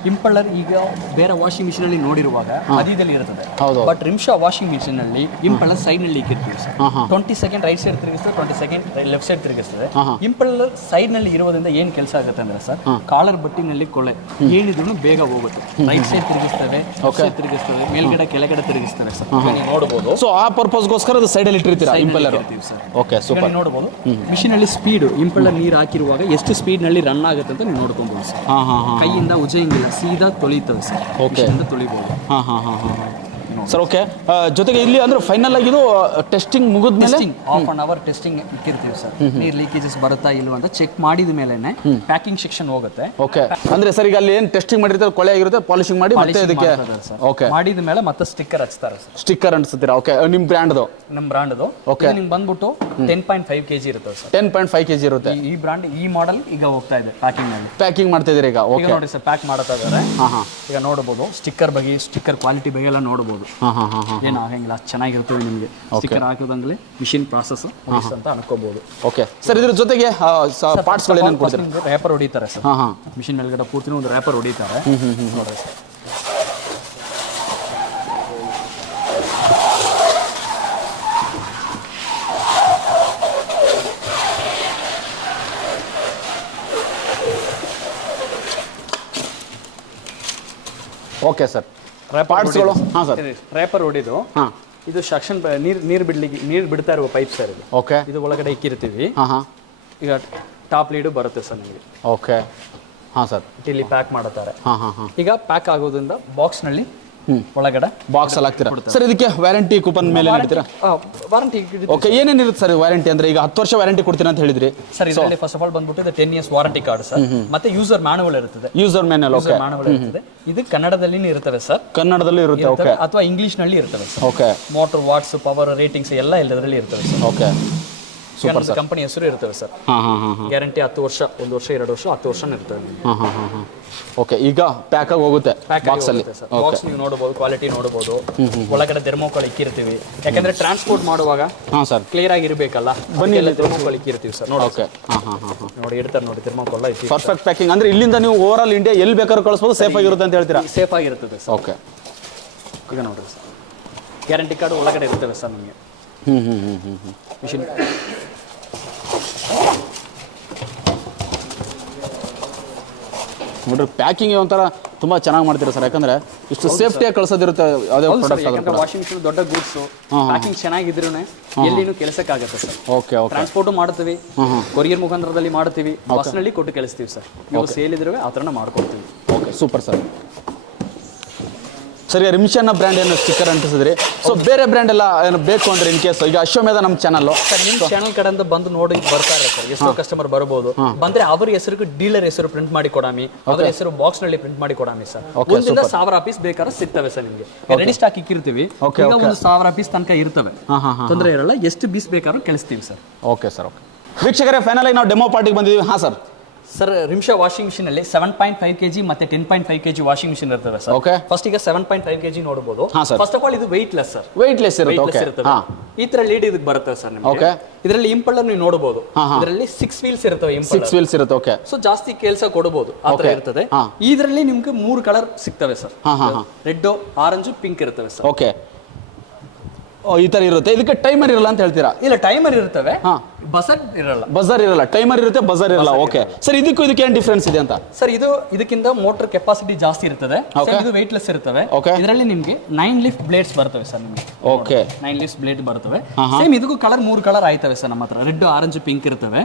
ಇಂಪಲ್ಲರ್ ಈಗ ಬೇರೆ ವಾಷಿಂಗ್ ಮಿಷಿನ್ ಅಲ್ಲಿ ನೋಡಿರುವಾಗ ಮಧ್ಯದಲ್ಲಿ ಇರುತ್ತದೆ ಬಟ್ ರಿಮ್ಶಾ ವಾಷಿಂಗ್ ಮಿಷಿನ್ ಅಲ್ಲಿ ಇಂಪಲ್ಲರ್ ಸೈಡ್ ನಲ್ಲಿ ಇಕ್ಕಿರ್ತೀವಿ ಸರ್ 20 ಸೆಕೆಂಡ್ ರೈಟ್ ಸೈಡ್ ತಿರುಗಿಸ್ತದೆ 20 ಸೆಕೆಂಡ್ ಲೆಫ್ಟ್ ಸೈಡ್ ತಿರುಗಿಸ್ತದೆ ಇಂಪಲ್ಲರ್ ಸೈಡ್ ನಲ್ಲಿ ಇರೋದ್ರಿಂದ ಏನ್ ಕೆಲಸ ಆಗುತ್ತೆ ಅಂದ್ರೆ ಸರ್ ಕಾಲರ್ ಬಟ್ಟಿನಲ್ಲಿ ಕೊಳೆ ಏನಿದ್ರು ಬೇಗ ಹೋಗುತ್ತೆ ರೈಟ್ ಸೈಡ್ ತಿರುಗಿಸ್ತವೆ ತಿರುಗಿಸ್ತವೆ ಮೇಲ್ಗಡೆ ಕೆಳಗಡೆ ತಿರುಗಿಸ್ತವೆ ಸರ್ ನೀವು ನೋಡಬಹುದು ಸೊ ಆ ಪರ್ಪಸ್ಗೋಸ್ಕರ ಅದು ಸೈಡ್ ಅಲ್ಲಿ ಇಟ್ಟಿರ್ತೀರಾ ಇಂಪಲ್ಲರ್ ಓಕೆ ಸೂಪರ್ ನೋಡಬಹುದು ಮಿಷಿನ್ ಅಲ್ಲಿ ಸ್ಪೀಡ್ ಇಂಪಲ್ಲರ್ ನೀರು ಹಾಕಿರುವಾಗ ಎಷ್ಟು ಸ್ಪೀಡ್ ನಲ್ಲಿ ರನ್ ಆಗುತ್ತೆ ಅಂತ ನೀವು ನೋಡ್ಕೊಬಹುದು ಸರ್ ಕೈಯಿಂದ ಉಜ್ಜೆಂಗಿಲ್ಲ ಸೀದಾ ತೊಳಿತವೆ ಸರ್ ಓಕೆ ತೊಳಿಬಹುದು ಸರ್ ಓಕೆ ಜೊತೆಗೆ ಇಲ್ಲಿ ಅಂದ್ರೆ ಫೈನಲ್ ಆಗಿ ಇದು ಟೆಸ್ಟಿಂಗ್ ಮುಗಿದ ಮೇಲೆ ಹಾಫ್ ಅನ್ ಅವರ್ ಟೆಸ್ಟಿಂಗ್ ಇಕ್ಕಿರ್ತೀವಿ ಸರ್ ನೀರು ಲೀಕೇಜಸ್ ಬರುತ್ತಾ ಇಲ್ವಾ ಅಂತ ಚೆಕ್ ಮಾಡಿದ ಮೇಲೆನೆ ಪ್ಯಾಕಿಂಗ್ ಸೆಕ್ಷನ್ ಹೋಗುತ್ತೆ ಓಕೆ ಅಂದ್ರೆ ಸರ್ ಈಗ ಅಲ್ಲಿ ಏನು ಟೆಸ್ಟಿಂಗ್ ಮಾಡಿರ್ತಾರೆ ಕೊಳೆ ಆಗಿರುತ್ತೆ ಪಾಲಿಶಿಂಗ್ ಮಾಡಿ ಮತ್ತೆ ಇದಕ್ಕೆ ಓಕೆ ಮಾಡಿದ ಮೇಲೆ ಮತ್ತೆ ಸ್ಟಿಕ್ಕರ್ ಹಚ್ತಾರೆ ಸರ್ ಸ್ಟಿಕ್ಕರ್ ಅಂಟಿಸ್ತೀರಾ ಓಕೆ ನಿಮ್ಮ ಬ್ರ್ಯಾಂಡ್ದು ನಮ್ಮ ಬ್ರಾಂಡ್ದು ಓಕೆ ನಿಮ್ಗೆ ಬಂದ್ಬಿಟ್ಟು 10.5 kg ಇರುತ್ತೆ ಸರ್ 10.5 kg ಇರುತ್ತೆ ಈ ಬ್ರಾಂಡ್ ಈ ಮಾಡೆಲ್ ಈಗ ಹೋಗ್ತಾ ಇದೆ ಪ್ಯಾಕಿಂಗ್ ನಲ್ಲಿ ಪ್ಯಾಕಿಂಗ್ ಮಾಡ್ತಾ ಇದೀರಿ ಈಗ ಓಕೆ ನೋಡಿ ಸರ್ ಪ್ಯಾಕ್ ಮಾಡ್ತಾ ಇದ್ದಾರೆ ಈಗ ನೋಡಬಹುದು ಸ್ಟಿಕ್ಕರ್ ಬಗ್ಗೆ ಸ್ಟಿಕ್ಕರ್ ಕ್ವಾಲಿಟಿ ಬಗ್ಗೆ ಎಲ್ಲ ನೋಡಬಹುದು ಏನು ಆಗಂಗಿಲ್ಲ ಚೆನ್ನಾಗಿರ್ತದೆ ನಿಮಗೆ ಸ್ಟಿಕ್ಕರ್ ಹಾಕೋದಂಗ್ಲೆ ಮಿಷಿನ್ ಪ್ರಾಸೆಸ್ ಅಂತ ಅನ್ಕೋಬಹುದು ಓಕೆ ಸರ್ ಇದ್ರ ಜೊತೆಗೆ ಪಾರ್ಟ್ಸ್ ಗಳು ಏನೇನು ಕೊಡ್ತೀರಾ ರ್ಯಾಪರ್ ಹೊಡಿತಾರೆ ಸರ್ ಮಿಷಿನ್ ಮೇಲ್ಗಡೆ ಪೂರ್ತಿ ಒಂದು ರ್ಯಾಪರ್ ಹೊಡಿತಾರೆ ನೋಡ್ರಿ ಸರ್ ಓಕೆ ಸರ್ ಪಾರ್ಟ್ಸ್ಗಳು ಹಾಂ ಸರ್ ರ್ಯಾಪರ್ ಹೊಡಿದು ಇದು ಸೆಕ್ಷನ್ ನೀರು ಬಿಡ್ತಾ ಇರುವ ಪೈಪ್ ಸರ್ ಇದು ಓಕೆ ಇದು ಒಳಗಡೆ ಇಕ್ಕಿರ್ತೀವಿ ಈಗ ಟಾಪ್ ಲೀಡು ಬರುತ್ತೆ ಸರ್ ನಿಮಗೆ ಓಕೆ ಹಾಂ ಸರ್ ಇಲ್ಲಿ ಪ್ಯಾಕ್ ಮಾಡುತ್ತಾರೆ ಹಾಂ ಈಗ ಪ್ಯಾಕ್ ಆಗೋದ್ರಿಂದ ಬಾಕ್ಸ್ನಲ್ಲಿ ಒಳಗಡೆ ಬಾಕ್ಸ್ ಅಲ್ಲಿ ಹಾಕ್ತೀರಾ ಸರ್ ಇದಕ್ಕೆ ವ್ಯಾರಂಟಿ ಕೂಪನ್ ಮೇಲೆ ನೀಡ್ತೀರಾ ವಾರಂಟಿ ಓಕೆ ಏನೇನಿರುತ್ತೆ ಸರ್ ವ್ಯಾರಂಟಿ ಅಂದ್ರೆ ಈಗ 10 ವರ್ಷ ವ್ಯಾರಂಟಿ ಕೊಡ್ತೀರಾ ಅಂತ ಹೇಳಿದ್ರಿ ಸರ್ ಇದರಲ್ಲಿ ಫಸ್ಟ್ ಆಫ್ ಆಲ್ ಬಂದ್ಬಿಟ್ಟು ಇದು 10 ಇಯರ್ಸ್ ವಾರಂಟಿ ಕಾರ್ಡ್ ಸರ್ ಮತ್ತೆ ಯೂಸರ್ ಮ್ಯಾನುವಲ್ ಇರುತ್ತದೆ ಯೂಸರ್ ಮ್ಯಾನುವಲ್ ಓಕೆ ಮ್ಯಾನುವಲ್ ಇರುತ್ತದೆ ಇದು ಕನ್ನಡದಲ್ಲಿ ಇರುತ್ತವೆ ಸರ್ ಕನ್ನಡದಲ್ಲಿ ಇರುತ್ತೆ ಓಕೆ ಅಥವಾ ಇಂಗ್ಲಿಷ್ ನಲ್ಲಿ ಇರುತ್ತವೆ sir okay motor what's power ratings ಎಲ್ಲ ಇದರಲ್ಲಿ ಇರುತ್ತವೆ sir okay super sir company ಹೆಸರು ಇರುತ್ತವೆ ಸರ್ ಗ್ಯಾರಂಟಿ 10 ವರ್ಷ 1 ವರ್ಷ 2 ವರ್ಷ 10 ವರ್ಷ ಇರ್ತವೆ ಓಕೆ ಈಗ ಪ್ಯಾಕ್ ಆಗಿ ಹೋಗುತ್ತೆ ಬಾಕ್ಸ್ ಅಲ್ಲಿ ಬಾಕ್ಸ್ ನೀವು ನೋಡಬಹುದು ಕ್ವಾಲಿಟಿ ನೋಡಬಹುದು ಒಳಗಡೆ ಥರ್ಮೋಕೋಲ್ ಇಕ್ಕಿರ್ತೀವಿ ಯಾಕಂದ್ರೆ ಟ್ರಾನ್ಸ್ಪೋರ್ಟ್ ಮಾಡುವಾಗ ಸರ್ ಕ್ಲಿಯರ್ ಆಗಿ ಇರಬೇಕಲ್ಲ ಬನ್ನಿ ಎಲ್ಲ ಥರ್ಮೋಕೋಲ್ ಇಕ್ಕಿರ್ತೀವಿ ಸರ್ ನೋಡಿ ಓಕೆ ನೋಡಿ ಇರ್ತಾರೆ ನೋಡಿ ಥರ್ಮೋಕೋಲ್ ಪರ್ಫೆಕ್ಟ್ ಪ್ಯಾಕಿಂಗ್ ಅಂದ್ರೆ ಇಲ್ಲಿಂದ ನೀವು ಓವರ್ ಆಲ್ ಇಂಡಿಯಾ ಎಲ್ಲಿ ಬೇಕಾದ್ರೂ ಕಳಿಸಬಹುದು ಸೇಫ್ ಆಗಿರುತ್ತೆ ಅಂತ ಹೇಳ್ತೀರಾ ಸೇಫ್ ಆಗಿರುತ್ತದೆ ಸರ್ ಓಕೆ ಈಗ ನೋಡ್ರಿ ಸರ್ ಗ್ಯಾರಂಟಿ ಕಾರ್ಡ್ ಒಳಗಡೆ ಇರ್ತವೆ ಸರ್ ನಿಮಗೆ ಮಿಷಿನ್ ನೋಡ್ರಿ ಪ್ಯಾಕಿಂಗ್ ಒಂಥರ ತುಂಬಾ ಚೆನ್ನಾಗಿ ಮಾಡ್ತೀರಾ ಸರ್ ಯಾಕಂದ್ರೆ ಇಷ್ಟು ಸೇಫ್ಟಿಯಾಗಿ ಕಳ್ಸೋದಿರುತ್ತೆ ಯಾವುದೇ ಪ್ರಾಡಕ್ಟ್ ವಾಷಿಂಗ್ ಮಿಷಿನ್ ದೊಡ್ಡ ಗೂಡ್ಸ್ ಪ್ಯಾಕಿಂಗ್ ಚೆನ್ನಾಗಿದ್ರು ಎಲ್ಲಿನೂ ಕೆಲಸಕ್ಕಾಗತ್ತೆ ಸರ್ ಓಕೆ ಓಕೆ ಟ್ರಾನ್ಸ್ಪೋರ್ಟ್ ಮಾಡ್ತೀವಿ ಕೊರಿಯರ್ ಮುಖಾಂತರದಲ್ಲಿ ಮಾಡ್ತೀವಿ ಬಸ್ನಲ್ಲಿ ಕೊಟ್ಟು ಕಳಿಸ್ತೀವಿ ಸರ್ ನೀವು ಸೇಲ್ ಇದ್ರೆ ಆ ಥರ ಮಾಡ್ಕೊಡ್ತೀವಿ ಓಕೆ ಸೂಪರ್ ಸರ್ ಸರಿ ರಿಮ್ಶನ್ ಬ್ರ್ಯಾಂಡ್ ಏನು ಸ್ಟಿಕ್ಕರ್ ಅಂಟಿಸಿದ್ರಿ ಸೊ ಬೇರೆ ಬ್ರ್ಯಾಂಡ್ ಎಲ್ಲ ಏನು ಬೇಕು ಅಂದ್ರೆ ಇನ್ ಕೇಸ್ ಈಗ ಅಶ್ವಮೇಧ ನಮ್ಮ ಚಾನಲ್ ಸರ್ ನಿಮ್ಮ ಚಾನಲ್ ಕಡೆಯಿಂದ ಬಂದು ನೋಡಿ ಬರ್ತಾರೆ ಸರ್ ಎಷ್ಟೋ ಕಸ್ಟಮರ್ ಬರಬಹುದು ಬಂದ್ರೆ ಅವ್ರ ಹೆಸರಿಗೆ ಡೀಲರ್ ಹೆಸರು ಪ್ರಿಂಟ್ ಮಾಡಿ ಕೊಡಾಮಿ ಅವ್ರ ಹೆಸರು ಬಾಕ್ಸ್ ನಲ್ಲಿ ಪ್ರಿಂಟ್ ಮಾಡಿ ಕೊಡಾಮಿ ಸರ್ 1,000 ಪೀಸ್ ಬೇಕಾದ್ರೆ ಸಿಗ್ತವೆ ಸರ್ ನಿಮಗೆ ರೆಡಿ ಸ್ಟಾಕ್ ಇಕ್ಕಿರ್ತೀವಿ ಈಗ 1,000 ಪೀಸ್ ತನಕ ಇರ್ತವೆ ತೊಂದರೆ ಇರಲ್ಲ ಎಷ್ಟು ಪೀಸ್ ಬೇಕಾದ್ರೂ ಕಳಿಸ್ತೀವಿ ಸರ್ ಓಕೆ ಸರ್ ಓಕೆ ವೀಕ್ಷಕರೇ ಫೈನಲ್ ಆಗಿ ನಾವು ಡೆಮೋ ಪಾರ್ಟಿಗೆ ಬಂದಿದ್ದೀವಿ ಹಾಂ ಸರ್ ಸರ್ ರಿಮ್ಶಾ ವಾಷಿಂಗ್ ಮಿಷಿನ್ ಅಲ್ಲಿ 7.5 kg ಮತ್ತೆ 10.5 kg ವಾಷಿಂಗ್ ಮಿಷಿನ್ ಇರ್ತವೆ ಸರ್. ಓಕೆ. ಫಸ್ಟ್ ಈಗ 7.5 kg ನೋಡಬಹುದು. ಫಸ್ಟ್ ಆಫ್ ಆಲ್ ಇದು ವೆಯ್ಟ್ಲೆಸ್ ಸರ್. ವೆಯ್ಟ್ಲೆಸ್ ಇರುತ್ತೆ. ಓಕೆ. ಈ ತರ ಲೀಡ್ ಇದಕ್ಕೆ ಬರುತ್ತೆ ಸರ್ ನಿಮಗೆ. ಓಕೆ. ಇದರಲ್ಲಿ ಇಂಪಲ್ಲರ್ ನೀವು ನೋಡಬಹುದು. ಇದರಲ್ಲಿ 6 ವೀಲ್ಸ್ ಇರ್ತವೆ. ಇಂಪಲ್ಲರ್ 6 ವೀಲ್ಸ್ ಇರುತ್ತೆ. ಓಕೆ. ಸೊ ಜಾಸ್ತಿ ಕೆಲಸ ಕೊಡಬಹುದು ಆ ತರ ಇರ್ತದೆ. ಇದರಲ್ಲಿ ನಿಮಗೆ 3 ಕಲರ್ ಸಿಗ್ತವೆ ಸರ್. ರೆಡ್, ಆರೆಂಜ್, ಪಿಂಕ್ ಇರ್ತವೆ ಸರ್. ಓಕೆ. ಈ ತರ ಇರುತ್ತೆ. ಇದಕ್ಕೆ ಟೈಮರ್ ಇರಲ್ಲ ಅಂತ ಹೇಳ್ತೀರಾ? ಇಲ್ಲ, ಟೈಮರ್ ಇರ್ತವೆ, ಬಜರ್ ಇರಲ್ಲ. ಬಜರ್ ಇರಲ್ಲ, ಟೈಮರ್ ಇರುತ್ತೆ, ಬಜರ್ ಇರಲ್ಲ. ಓಕೆ ಸರ್, ಇದಕ್ಕೆ ಏನು ಡಿಫರೆನ್ಸ್ ಇದೆ ಅಂತ? ಸರ್ ಇದು ಇದಕ್ಕಿಂತ ಮೋಟರ್ ಕೆಪಾಸಿಟಿ ಜಾಸ್ತಿ ಇರ್ತದೆ. ಇದು ವೆಯ್ಟ್ಲೆಸ್ ಇರ್ತವೆ. ಇದರಲ್ಲಿ ನಿಮಗೆ 9 ಲಿಫ್ಟ್ ಬ್ಲೇಡ್ಸ್ ಬರ್ತವೆ ಸರ್ ನಿಮಗೆ. ಓಕೆ. 9 ಲಿಫ್ಟ್ ಬ್ಲೇಡ್ ಬರ್ತವೆ. ಸೇಮ್ ಇದಕ್ಕೂ ಕಲರ್ 3 ಕಲರ್ ಆಯ್ತವೆ ಸರ್ ನಮ್ಮ ಹತ್ರ. ರೆಡ್, ಆರೆಂಜ್, ಪಿಂಕ್ ಇರ್ತವೆ.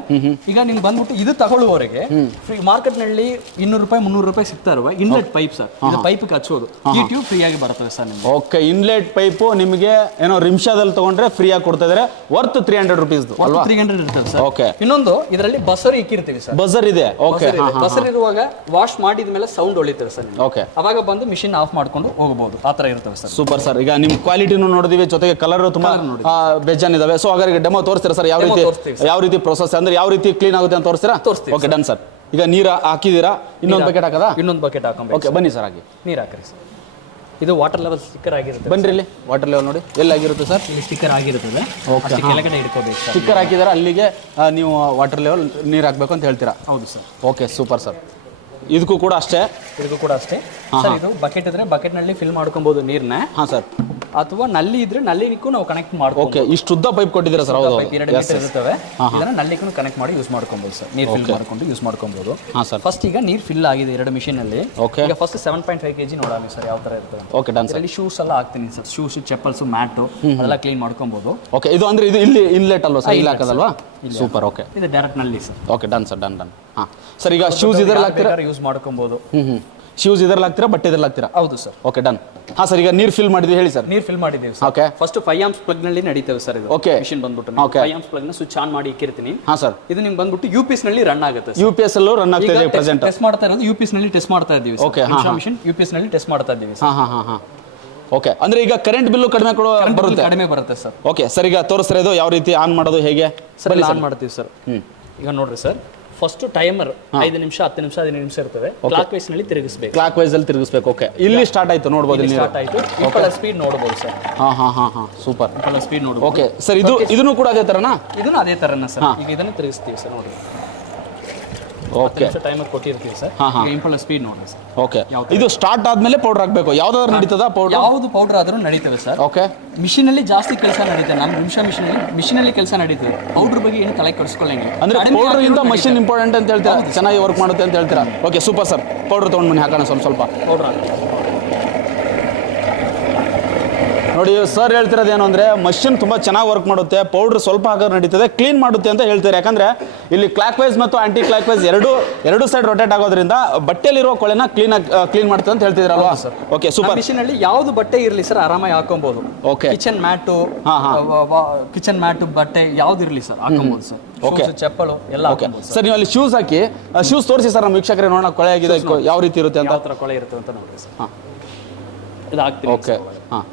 ಈಗ ನಿಮ್ಗೆ ಬಂದ್ಬಿಟ್ಟು ಇದು ತಗೊಳ್ಳುವವರೆಗೆ ಫ್ರೀ ಮಾರ್ಕೆಟ್ ನಲ್ಲಿ 200 ರೂಪಾಯಿ 300 ರೂಪಾಯಿ ಸಿಗ್ತಾ ಇರುವ ಇನ್ಲೆಟ್ ಪೈಪ್ ಸರ್. ಇದು ಪೈಪ್ ಹಚ್ಚೋದು ಈ ಟ್ಯೂಬ್ ಫ್ರೀ ಆಗಿ ಬರ್ತವೆ ಸರ್ ನಿಮಗೆ. ಓಕೆ. ಇನ್ಲೆಟ್ ಪೈಪ್ ನಿಮಗೆ ಏನೋ ರಿಮ್ಶಾದಲ್ಲಿ ತಗೊಂಡ್ರೆ ಫ್ರೀ ಆಗಿ ಕೊಡ್ತಾ ಇದ್ದಾರೆ. ವರ್ತ್ 300 rupees ಅಲ್ವಾ? 300 ಇರ್ತದೆ ಸರ್. ಓಕೆ. ಇನ್ನೊಂದು ಇದರಲ್ಲಿ ಬಸರ್ ಇಕ್ಕಿರ್ತೀವಿ ಸರ್. ಬಜರ್ ಇದೆ. ಓಕೆ. ಬಸರ್ ಇರುವಾಗ ವಾಶ್ ಮಾಡಿದ ಮೇಲೆ ಸೌಂಡ್ ಹೊಳಿತದೆ ಸರ್. ಓಕೆ. ಅವಾಗ ಬಂದು ಮಿಷಿನ್ ಆಫ್ ಮಾಡ್ಕೊಂಡು ಹೋಗಬಹುದು. ಆ ತರ ಇರ್ತವೆ ಸರ್. Super sir. ಈಗ ನಿಮ್ ಕ್ವಾಲಿಟಿನೂ ನೋಡಿದೀವಿ, ಜೊತೆಗೆ ಕಲರ್ ತುಂಬಾ ಬೇಜಾನ್ ಇದಾವೆ. ಸೊ ಹಾಗಾದ್ರೆ ಡೆಮೋ ತೋರಿಸ್ತೀರಾ ಸರ್? ಯಾವ ರೀತಿ ಪ್ರೊಸೆಸ್ ಅಂದ್ರೆ ಯಾವ ರೀತಿ ಕ್ಲೀನ್ ಆಗುತ್ತೆ ಅಂತ ತೋರಿಸ್ತೀರಾ? Okay, done sir. ಈಗ ನೀರು ಹಾಕಿದೀರಾ, ಇನ್ನೊಂದು ಬಕೆಟ್ ಹಾಕದಾ? ಇನ್ನೊಂದು ಬಕೆಟ್ ಹಾಕೊಂಬೇಕು. ಓಕೆ, ಬನ್ನಿ ಸರ್, ಹಾಕಿ ನೀರು ಹಾಕ್ರಿ ಸರ್. ಇದು ವಾಟರ್ ಲೆವೆಲ್ ಸ್ಟಿಕ್ಕರ್ ಆಗಿರುತ್ತೆ. ಬನ್ರಿ ಇಲ್ಲಿ ವಾಟರ್ ಲೆವೆಲ್ ನೋಡಿ ಎಲ್ಲಿ ಆಗಿರುತ್ತೆ ಸರ್? ಇಲ್ಲಿ ಸ್ಟಿಕ್ಕರ್ ಆಗಿರುತ್ತದೆ. ಓಕೆ. ಕೆಳಗಡೆ ಇಟ್ಕೋಬೇಕು ಸರ್. ಸ್ಟಿಕ್ಕರ್ ಹಾಕಿದಾರೆ, ಅಲ್ಲಿಗೆ ನೀವು ವಾಟರ್ ಲೆವೆಲ್ ನೀರು ಹಾಕಬೇಕು ಅಂತ ಹೇಳ್ತೀರಾ? ಹೌದು ಸರ್. Okay, super sir. ಇದಕ್ಕೂ ಕೂಡ ಅಷ್ಟೇ? ಇದಕ್ಕೂ ಕೂಡ ಅಷ್ಟೇ ಸರ್. ಇದು ಬಕೆಟ್ ಇದ್ರೆ ಬಕೆಟ್ ನಲ್ಲಿ ಫಿಲ್ ಮಾಡ್ಕೊಬಹುದು ನೀರ್ನ. ಹಾಂ ಸರ್. ಅಥವಾ ನಲ್ಲಿ ಇದ್ರೆ ನಲ್ಲಿಗೂ ನಾವು ಕನೆಕ್ಟ್ ಮಾಡ್ಕೊಂಡು. ಓಕೆ, ಇಷ್ಟು ಉದ್ದ ಪೈಪ್ ಕೊಟ್ಟಿದ್ದೀರಾ ಸರ್? ಹೌದು, 2 ಮೀಟರ್ ಇರುತ್ತವೆ. ಇದನ್ನ ನಲ್ಲಿಗೂ ಕನೆಕ್ಟ್ ಮಾಡಿ ಯೂಸ್ ಮಾಡ್ಕೊಬಹುದು ಸರ್. ನೀರು ಫಿಲ್ ಮಾಡ್ಕೊಂಡು ಯೂಸ್ ಮಾಡ್ಕೊಬಹುದು. ಹಾಂ ಸರ್. ಫಸ್ಟ್ ಈಗ ನೀರು ಫಿಲ್ ಆಗಿದೆ 2 ಮಿಷಿನ್ ಅಲ್ಲಿ. ಓಕೆ. ಈಗ ಫಸ್ಟ್ 7.5 kg ನೋಡೋಣ ಸರ್ ಯಾವ ತರ ಇರ್ತದೆ. Okay, done sir. ಇದರಲ್ಲಿ ಶೂಸ್ ಎಲ್ಲ ಹಾಕ್ತೀನಿ ಸರ್. ಶೂಸ್, ಚಪ್ಪಲ್ಸ್, ಮ್ಯಾಟು ಅದೆಲ್ಲ ಕ್ಲೀನ್ ಮಾಡ್ಕೊಬಹುದು. ಓಕೆ. ಇದು ಅಂದ್ರೆ ಇದು ಇಲ್ಲಿ ಇನ್ಲೆಟ್ ಅಲ್ವಾ ಸರ್? ಇಲ್ಲಿ ಹಾಕೋದಲ್ವಾ? ಸೂಪರ್. ಓಕೆ. ಇದು ಡೈರೆಕ್ಟ್ ನಲ್ಲಿ sir. Okay, done sir, done. ಹಾಂ ಸರ್. ಈಗ ಶೂಸ್ ಇದರಲ್ಲಿ ಹಾಕ್ತೀರಾ? ಯೂಸ್ ಮಾಡ್ಕೊಬಹುದು. ಶೂಸ್ ಇದರಲ್ಲಿ ಹಾಕ್ತೀರಾ, ಬಟ್ಟೆ ಇದರಲ್ಲಿ ಹಾಕ್ತೀರಾ? ಹೌದು ಸರ್. Okay, done. ಹಾಂ ಸರ್. ಈಗ ನೀರು ಫಿಲ್ ಮಾಡಿದ್ವಿ, ಹೇಳಿ ಸರ್. ನೀರು ಫಿಲ್ ಮಾಡಿದ್ದೀವಿ sir. Okay. First 5 amps plug ನಲ್ಲಿ ನಡೀತೇವೆ ಸರ್ ಇದು. ಓಕೆ. ಮಿಷಿನ್ ಬಂದ್ಬಿಟ್ಟು 5 amps ಪ್ಲಗ್ ನ ಸ್ವಿಚ್ ಆನ್ ಮಾಡಿ ಇಕ್ಕಿರ್ತೀನಿ. ಹಾಂ ಸರ್. ಇದು ನಿಮ್ಗೆ ಬಂದ್ಬಿಟ್ಟು UPS ನಲ್ಲಿ ರನ್ ಆಗುತ್ತೆ. UPS ಅಲ್ಲೂ ರನ್ ಆಗ್ತಾ ಇದೆ ಪ್ರೆಸೆಂಟ್. ಟೆಸ್ಟ್ ಮಾಡ್ತಾ ಇರೋದು UPS ನಲ್ಲಿ ಟೆಸ್ಟ್ ಮಾಡ್ತಾ ಇದ್ದೀವಿ ಸರ್. ಓಕೆ. ಮಿಷಿನ್ UPS ನಲ್ಲಿ ಟೆಸ್ಟ್ ಮಾಡ್ತಾ ಇದ್ದೀವಿ ಸರ್. ಹಾಂ. ಓಕೆ. ಅಂದ್ರೆ ಈಗ ಕರೆಂಟ್ ಬಿಲ್ಲು ಕಡಿಮೆ ಬರುತ್ತೆ ಸರ್. Okay sir. ಈಗ ತೋರಿಸ್ತಾರೆ ಇದು ಯಾವ ರೀತಿ ಆನ್ ಮಾಡೋದು ಹೇಗೆ ಸರ್? ಆನ್ ಮಾಡ್ತೀವಿ ಸರ್. ಈಗ ನೋಡ್ರಿ ಸರ್, ಫಸ್ಟ್ ಟೈಮರ್ 5 ನಿಮಿಷ 10 ನಿಮಿಷ 15 ನಿಮಿಷ ಇರ್ತವೆ. ಕ್ಲಾಕ್ ವೈಸ್ ನಲ್ಲಿ ತಿರುಗಿಸಬೇಕು. ಕ್ಲಾಕ್ ವೈಸ್ ಅಲ್ಲಿ ತಿರುಗಿಸಬೇಕು. ಓಕೆ. ಇಲ್ಲಿ ಸ್ಟಾರ್ಟ್ ಆಯ್ತು, ನೋಡಬಹುದು. ಇಲ್ಲಿ ಸ್ಟಾರ್ಟ್ ಆಯ್ತು. ಇಂಪಲ್ಲರ್ ಸ್ಪೀಡ್ ನೋಡಬಹುದು ಸರ್. ಹಾಂ. ಸೂಪರ್. ಇಂಪಲ್ಲರ್ ಸ್ಪೀಡ್ ನೋಡಬಹುದು. Okay sir. ಇದನ್ನು ಕೂಡ ಅದೇ ತರನಾ? ಇದನ್ನು ಅದೇ ತರನ ಸರ್. ಈಗ ಇದನ್ನು ತಿರುಗಿಸ್ತೀವಿ ಸರ್. ನೋಡಿ. ಓಕೆ. ಟೈಮರ್ ಕೊಟ್ಟಿರ್ತೀವಿ ಸರ್. ಇಂಪಲ್ಲರ್ ಸ್ಪೀಡ್ ನೋಡ್ರಿ ಸರ್. ಓಕೆ. ಇದು ಸ್ಟಾರ್ಟ್ ಆದ್ಮೇಲೆ ಪೌಡರ್ ಹಾಕಬೇಕು. ಯಾವ್ದಾದ್ರು ನಡೀತದ ಪೌಡರ್? ಯಾವುದು ಪೌಡರ್ ಆದ್ರೂ ನಡೀತವೆ ಸರ್. ಓಕೆ. ಮಿಷಿನ್ ಅಲ್ಲಿ ಜಾಸ್ತಿ ಕೆಲಸ ನಡೀತದೆ. ನಮ್ಮ ನಿಮಿಷ ಮಿಷಿನ್ ಅಲ್ಲಿ ಕೆಲಸ ನಡೀತದೆ. ಪೌಡರ್ ಬಗ್ಗೆ ಏನು ತಲೆ ಕೆಡಿಸ್ಕೊಳ್ಳಂಗಿಲ್ಲ. ಅಂದ್ರೆ ಪೌಡರ್ ಇಂದ ಮಷಿನ್ ಇಂಪಾರ್ಟೆಂಟ್ ಅಂತ ಹೇಳ್ತೀರಾ? ಚೆನ್ನಾಗಿ ವರ್ಕ್ ಮಾಡುತ್ತೆ ಅಂತ ಹೇಳ್ತೀರಾ? Okay, super sir. ಪೌಡರ್ ತಗೊಂಡು ಬನ್ನಿ, ಹಾಕೋಣ ಸ್ವಲ್ಪ ಪೌಡರ್ ಹಾಕಿ. ನೋಡಿ ಸರ್, ಹೇಳ್ತಿರೋದು ಏನು ಅಂದರೆ ಮಷಿನ್ ತುಂಬ ಚೆನ್ನಾಗಿ ವರ್ಕ್ ಮಾಡುತ್ತೆ. ಪೌಡ್ರ್ ಸ್ವಲ್ಪ ಹಾಕೋದು ನಡೀತದೆ, ಕ್ಲೀನ್ ಮಾಡುತ್ತೆ ಅಂತ ಹೇಳ್ತಾರೆ. ಯಾಕಂದರೆ ಇಲ್ಲಿ ಕ್ಲಾಕ್ ವೈಸ್ ಮತ್ತು ಆಂಟಿ ಕ್ಲಾಕ್ ವೈಸ್ ಎರಡು ಸೈಡ್ ರೊಟೇಟ್ ಆಗೋದ್ರಿಂದ ಬಟ್ಟೆಲಿರೋ ಕೊಳೆನ ಕ್ಲೀನ್ ಮಾಡುತ್ತೆ ಅಂತ ಹೇಳ್ತಿದ್ರಲ್ವಾ? Okay, super. ಮಿಷಿನಲ್ಲಿ ಯಾವುದು ಬಟ್ಟೆ ಇರಲಿ ಸರ್, ಆರಾಮಾಗಿ ಹಾಕೊಬಹುದು. ಓಕೆ. ಕಿಚನ್ ಮ್ಯಾಟು ಬಟ್ಟೆ ಯಾವ್ದು ಇರಲಿ ಸರ್, ಹಾಕೊಬಹುದು ಸರ್. ಓಕೆ. ಚಪ್ಪಲು ಎಲ್ಲ ಹಾಕೊಬಹುದು ಸರ್. ನೀವು ಅಲ್ಲಿ ಶೂಸ್ ಹಾಕಿ, ಶೂಸ್ ತೋರಿಸಿ ಸರ್ ನಮ್ಮ ವೀಕ್ಷಕರೇ ನೋಡೋಣ ಕೊಳೆ ಆಗಿದೆ ಯಾವ ರೀತಿ ಇರುತ್ತೆ ಅಂತ. ಯಾವ ಥರ ಕೊಳೆ ಇರುತ್ತೆ ಅಂತ ನೋಡ್ರಿ ಸರ್. ಹಾಂ, ಇದು ಹಾಕ್ತೀವಿ. ಓಕೆ. ಹಾಂ,